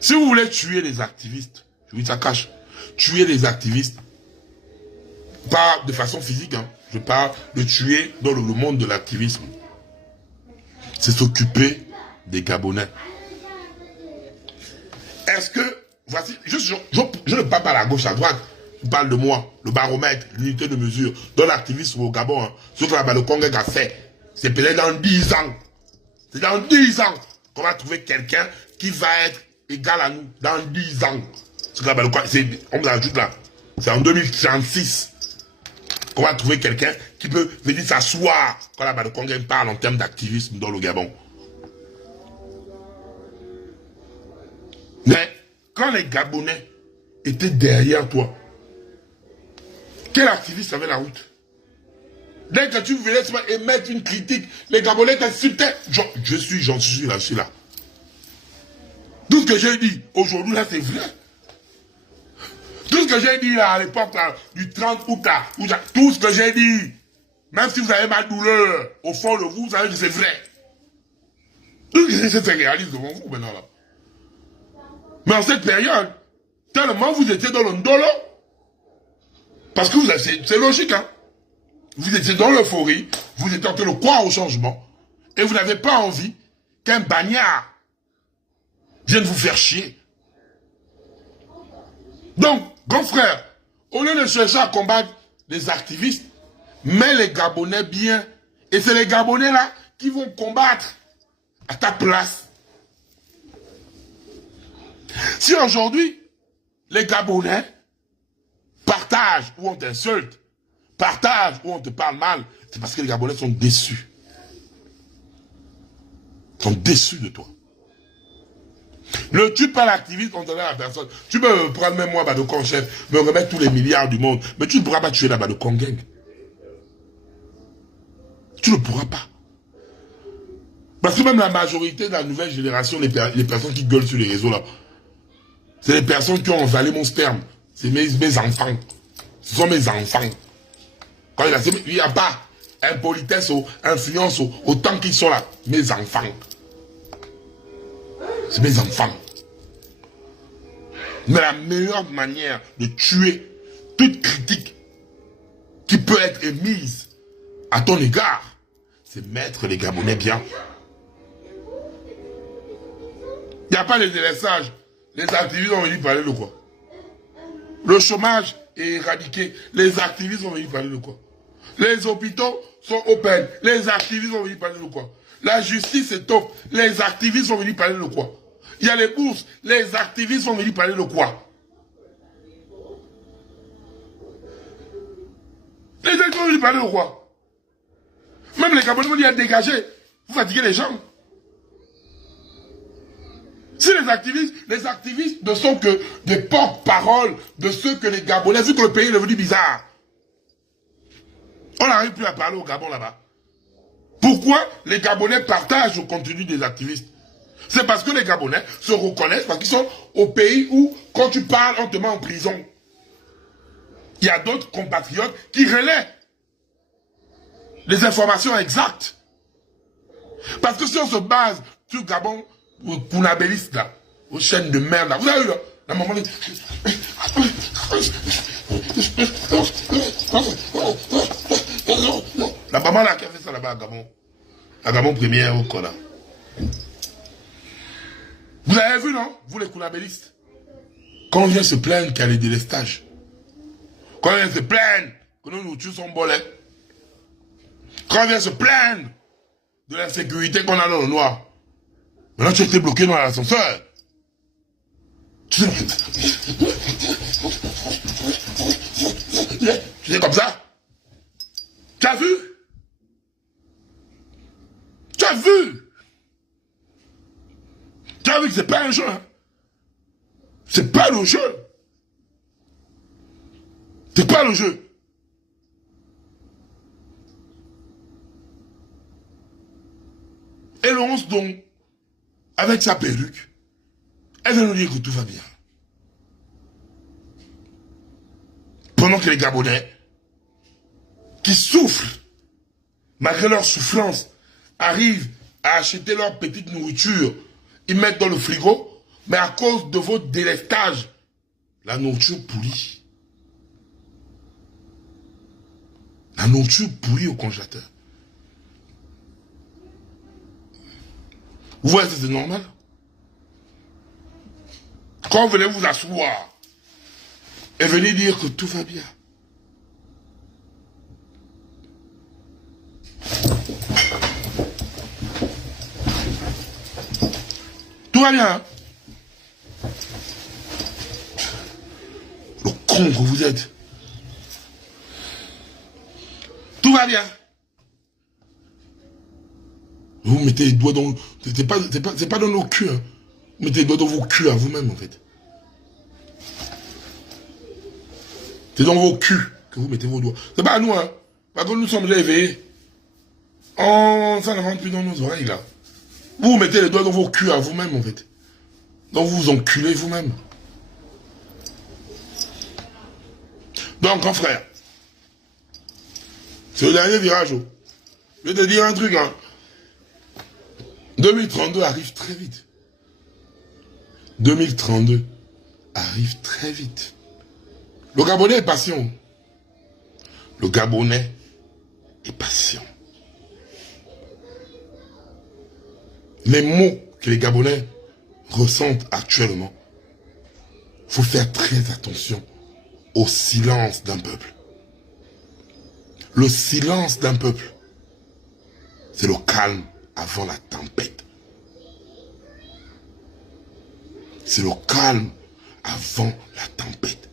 Si vous voulez tuer les activistes, je vous dis ça cache, tuer les activistes, pas de façon physique, hein, je parle de tuer dans le monde de l'activisme. C'est s'occuper des Gabonais. Est-ce que, voici, je ne parle pas à la gauche, à droite, je parle de moi, le baromètre, l'unité de mesure, dans l'activisme au Gabon, hein, ce que le Congrès a fait, c'est peut-être dans 10 ans. C'est dans 10 ans qu'on va trouver quelqu'un qui va être égal à nous, dans 10 ans. Ce que on vous ajoute là, c'est en 2036 qu'on va trouver quelqu'un qui peut venir s'asseoir quand le Congrès parle en termes d'activisme dans le Gabon. Mais quand les Gabonais étaient derrière toi, quel activiste avait la route? Dès que tu venais émettre une critique, les Gabonais t'insultaient. J'en suis là. Tout ce que j'ai dit, aujourd'hui là, c'est vrai. Tout ce que j'ai dit là, à l'époque là, du 30 août là, tout ce que j'ai dit, même si vous avez ma douleur, au fond de vous, vous savez que c'est vrai. Tout ce que j'ai dit, c'est réaliste devant vous maintenant là. Mais en cette période, tellement vous étiez dans le ndolo, parce que c'est logique, hein. Vous étiez dans l'euphorie, vous étiez en train de croire au changement, et vous n'avez pas envie qu'un bagnard vienne vous faire chier. Donc, grand frère, au lieu de chercher à combattre les activistes, mets les Gabonais bien, et c'est les Gabonais là qui vont combattre à ta place. Si aujourd'hui, les Gabonais partagent ou on t'insulte, partagent ou on te parle mal, c'est parce que les Gabonais sont déçus. Ils sont déçus de toi. Ne tue pas l'activiste contre la personne. Tu peux prendre même moi, Badokon chef, me remettre tous les milliards du monde, mais tu ne pourras pas tuer la Badokon gang. Tu ne pourras pas. Parce que même la majorité de la nouvelle génération, les personnes qui gueulent sur les réseaux là, c'est les personnes qui ont avalé mon sperme. C'est mes enfants. Ce sont mes enfants. Quand il n'y a pas impolitesse ou influence autant qu'ils sont là. Mes enfants. C'est mes enfants. Mais la meilleure manière de tuer toute critique qui peut être émise à ton égard, c'est mettre les Gabonais bien. Il n'y a pas de délaissage. Les activistes ont venu parler de quoi? Le chômage et éradiqué. Les activistes vont venir parler de quoi? Les hôpitaux sont open. Les activistes vont venir parler de quoi? La justice est top. Les activistes vont venir parler de quoi? Il y a les bourses. Les activistes vont venir parler de quoi? Les activistes vont venir parler de quoi? Même les Gabonais vont dire dégager. Vous fatiguez les gens. Si les activistes ne sont que des porte-parole de ceux que les Gabonais, vu que le pays est devenu bizarre, on n'arrive plus à parler au Gabon là-bas. Pourquoi les Gabonais partagent le contenu des activistes? C'est parce que les Gabonais se reconnaissent, parce qu'ils sont au pays où, quand tu parles, on te met en prison. Il y a d'autres compatriotes qui relaient les informations exactes. Parce que si on se base sur le Gabon, Kounabéliste là, aux chaînes de merde là, vous avez vu là, la maman dit... La maman là qui a fait ça là-bas à Gabon. À Gabon première au Kona. Vous avez vu non? Vous les Kounabélistes. Quand on vient se plaindre qu'il y a les délestages. Quand on vient se plaindre que nos nourritures sont bolées. Quand on vient se plaindre de la sécurité qu'on a dans le noir. Maintenant tu étais bloqué dans l'ascenseur. Tu sais comme ça? Tu as vu? Tu as vu? Tu as vu que c'est pas un jeu. Hein? C'est pas le jeu. C'est pas le jeu. Et Laurence donc, avec sa perruque, elle va nous dire que tout va bien. Pendant que les Gabonais, qui souffrent, malgré leur souffrance, arrivent à acheter leur petite nourriture, ils mettent dans le frigo, mais à cause de votre délestage, la nourriture pourrit. La nourriture pourrit au congélateur. Vous voyez, c'est normal. Quand vous venez vous asseoir et venir dire que tout va bien. Tout va bien. Hein? Le con que vous êtes. Tout va bien. Vous mettez les doigts dans... C'est pas dans nos culs. Hein. Vous mettez les doigts dans vos culs à vous-même, en fait. C'est dans vos culs que vous mettez vos doigts. C'est pas à nous, hein. Parce que nous sommes déjà éveillés. Oh, ça ne rentre plus dans nos oreilles, là. Vous mettez les doigts dans vos culs à vous-même, en fait. Donc vous vous enculez vous-même. Donc, grand frère, c'est le dernier virage. Oh. Je vais te dire un truc, hein. 2032 arrive très vite. 2032 arrive très vite. Le Gabonais est patient. Le Gabonais est patient. Les mots que les Gabonais ressentent actuellement, il faut faire très attention au silence d'un peuple. Le silence d'un peuple, c'est le calme avant la tempête. C'est le calme avant la tempête.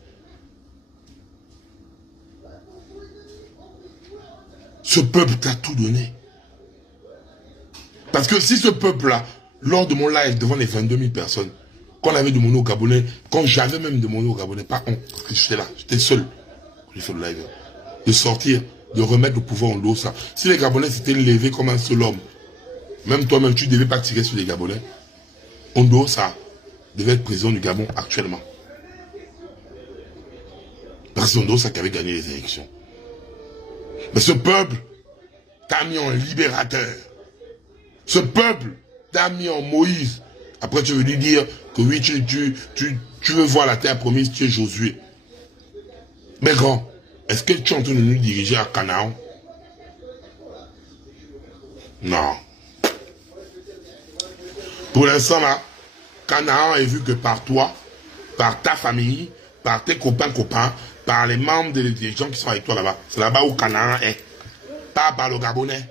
Ce peuple t'a tout donné. Parce que si ce peuple-là, lors de mon live devant les 22 000 personnes, quand on avait demandé aux Gabonais, quand j'avais même demandé aux Gabonais, pas on, parce que j'étais là, j'étais seul, j'ai fait le live, de sortir, de remettre le pouvoir en dos, ça. Si les Gabonais s'étaient levés comme un seul homme, même toi-même, tu ne devais pas tirer sur les Gabonais, Ondo, ça devait être président du Gabon actuellement. Parce que c'est Ondo, ça qui avait gagné les élections. Mais ce peuple t'a mis en libérateur. Ce peuple t'a mis en Moïse. Après, tu veux lui dire que oui, tu veux voir la terre promise, tu es Josué. Mais grand, est-ce que tu es en train de nous diriger à Canaan? Non. Pour l'instant, là, Canaan est vu que par toi, par ta famille, par tes copains, par les membres des gens qui sont avec toi là-bas. C'est là-bas où Canaan est. Pas par le Gabonais.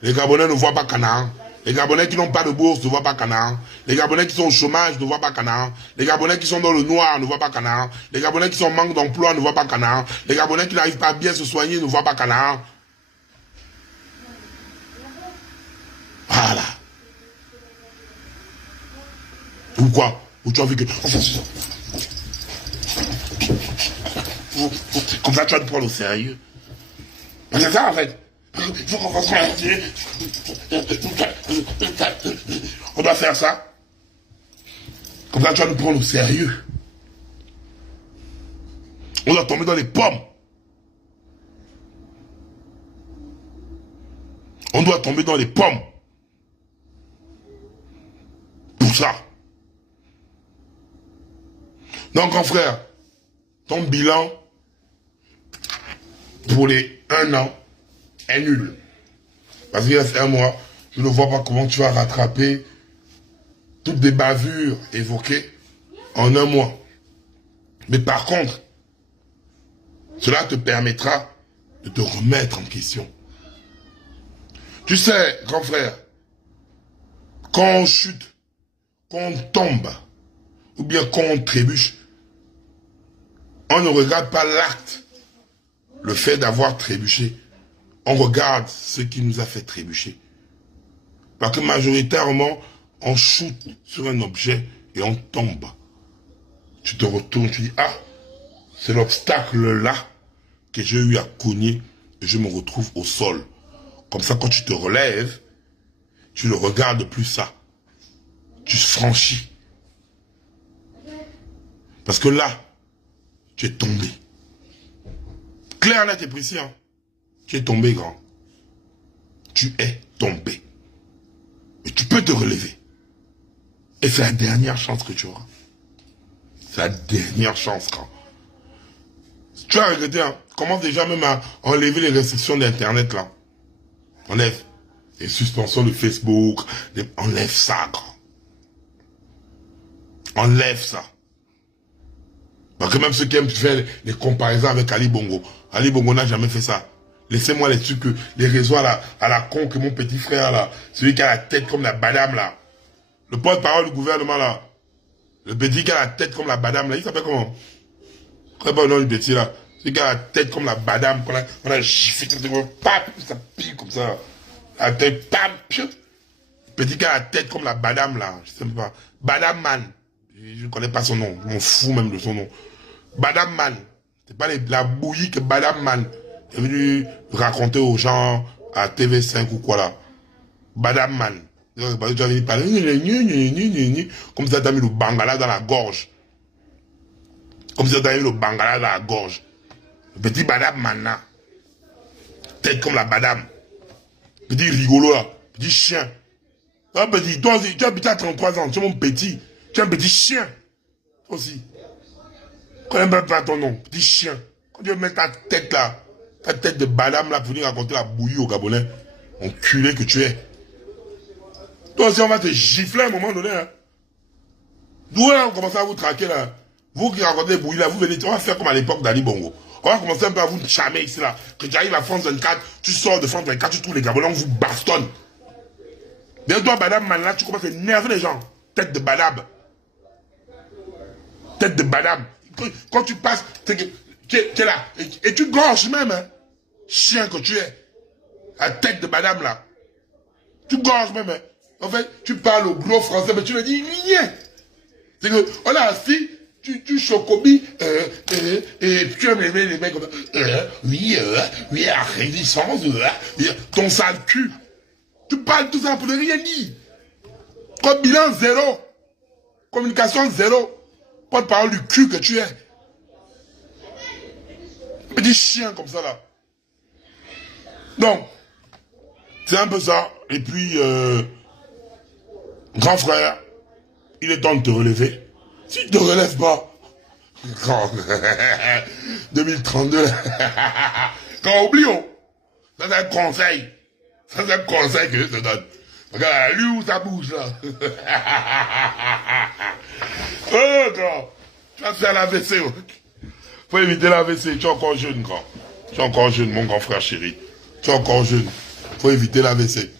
Les Gabonais ne voient pas Canaan. Les Gabonais qui n'ont pas de bourse ne voient pas Canaan. Les Gabonais qui sont au chômage ne voient pas Canaan. Les Gabonais qui sont dans le noir ne voient pas Canaan. Les Gabonais qui sont en manque d'emploi ne voient pas Canaan. Les Gabonais qui n'arrivent pas à bien se soigner ne voient pas Canaan. Voilà. Pourquoi? Où tu as vu que... Comme ça, tu vas te prendre au sérieux. C'est ça, en fait. On doit faire ça. Comme ça, tu vas nous prendre au sérieux. On doit tomber dans les pommes. On doit tomber dans les pommes. Pour ça. Donc, grand frère, ton bilan pour les 1 an est nul. Parce qu'il reste 1 mois, je ne vois pas comment tu vas rattraper toutes les bavures évoquées en 1 mois. Mais par contre, cela te permettra de te remettre en question. Tu sais, grand frère, quand on chute, quand on tombe, ou bien quand on trébuche, on ne regarde pas l'acte, le fait d'avoir trébuché. On regarde ce qui nous a fait trébucher. Parce que majoritairement, on chute sur un objet et on tombe. Tu te retournes, tu dis, ah, c'est l'obstacle là que j'ai eu à cogner et je me retrouve au sol. Comme ça, quand tu te relèves, tu ne regardes plus ça. Tu franchis. Parce que là, tu es tombé. Clair, net et précis, hein. Tu es tombé, grand. Tu es tombé. Et tu peux te relever. Et c'est la dernière chance que tu auras. C'est la dernière chance, grand. Tu vas regretter, hein. Commence déjà même à enlever les restrictions d'Internet, là. Enlève les suspensions de Facebook. Enlève ça, grand. Enlève ça. Parce que même ceux qui aiment faire les comparaisons avec Ali Bongo. Ali Bongo n'a jamais fait ça. Laissez-moi les trucs, les réseaux à la con que mon petit frère là. Celui qui a la tête comme la badame là. Le porte-parole du gouvernement là. Le petit qui a la tête comme la badame là. Il s'appelle comment? Je ne sais pas le nom du petit là. Celui qui a la tête comme la badame. On a giflé, ça pique comme ça. La tête, pam, piou. Le petit qui a la tête comme la badame là. Je ne sais pas. Badame Man. Je ne connais pas son nom. Je m'en fous même de son nom. Badam Man. C'est pas la bouillie que Badam Man est venu raconter aux gens à TV5 ou quoi là. Badam Man. Tu vas venir parler. Comme si t'as mis le bangala dans la gorge. Comme si t'as mis le bangala dans la gorge. Le petit Badam Man là. Tête comme la Badam. Petit rigolo là. Petit chien. Ah, petit, toi aussi, tu as habité à 33 ans. Tu es mon petit. Tu es un petit chien. Toi aussi. Je ne connais même pas ton nom. Petit chien. Quand tu veux mettre ta tête là, ta tête de badame là pour venir raconter la bouillie au Gabonais, enculé que tu es. Toi aussi, on va te gifler à un moment donné. Hein. D'où on commence à vous traquer là. Vous qui racontez les bouillies là, vous venez, on va faire comme à l'époque d'Ali Bongo. On va commencer un peu à vous charmer ici là. Que tu arrives à France 24, tu sors de France 24, tu trouves les Gabonais, on vous bastonne. D'ailleurs, toi, badame, maintenant, tu commences à énerver les gens. Tête de badame. Tête de badame. Quand tu passes, tu es là. Et tu gorges même, hein. Chien que tu es. La tête de madame là. Tu gorges même, hein. En fait, tu parles au gros français, mais tu le dis rien. C'est que, on a assis, tu chocobis, et tu aimes les mecs comme ça. Oui, à réticence, ton sale cul. Tu parles tout ça pour ne rien dire. Comme bilan zéro. Communication zéro. Pas de parole du cul que tu es. Petit chien comme ça là. Donc, c'est un peu ça. Et puis, grand frère, il est temps de te relever. Si tu ne te relèves pas, 2032, quand oublions, ça c'est un conseil. Ça c'est un conseil que je te donne. Regarde, lui où ça bouge là. Oh, gars, tu vas te faire la WC. Faut éviter la WC. Tu es encore jeune, grand. Tu es encore jeune, mon grand frère chéri. Tu es encore jeune. Faut éviter la WC.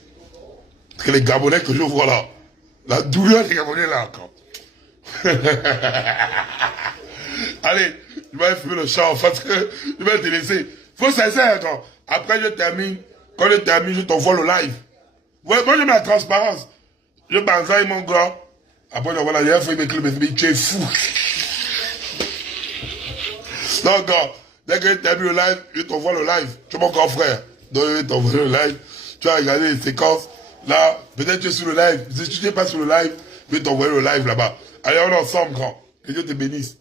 Parce que les Gabonais que je vois là, la douleur des Gabonais là, quand. Allez, je vais fumer le champ parce que je vais te laisser. Faut sincère, quand. Après, je termine. Quand je termine, je t'envoie le live. Ouais, moi, j'aime la transparence. Je banzaille mon gars. Après, j'envoie la dernière fois, il m'écrit, tu es fou. Non, gars, dès que je termine le live, je t'envoie le live. Tu es mon grand frère. Donc, je vais t'envoyer le live. Tu vas regarder les séquences. Là, peut-être tu es sur le live. Si tu n'es pas sur le live, je vais t'envoyer le live là-bas. Allez, on est ensemble, grand. Que Dieu te bénisse.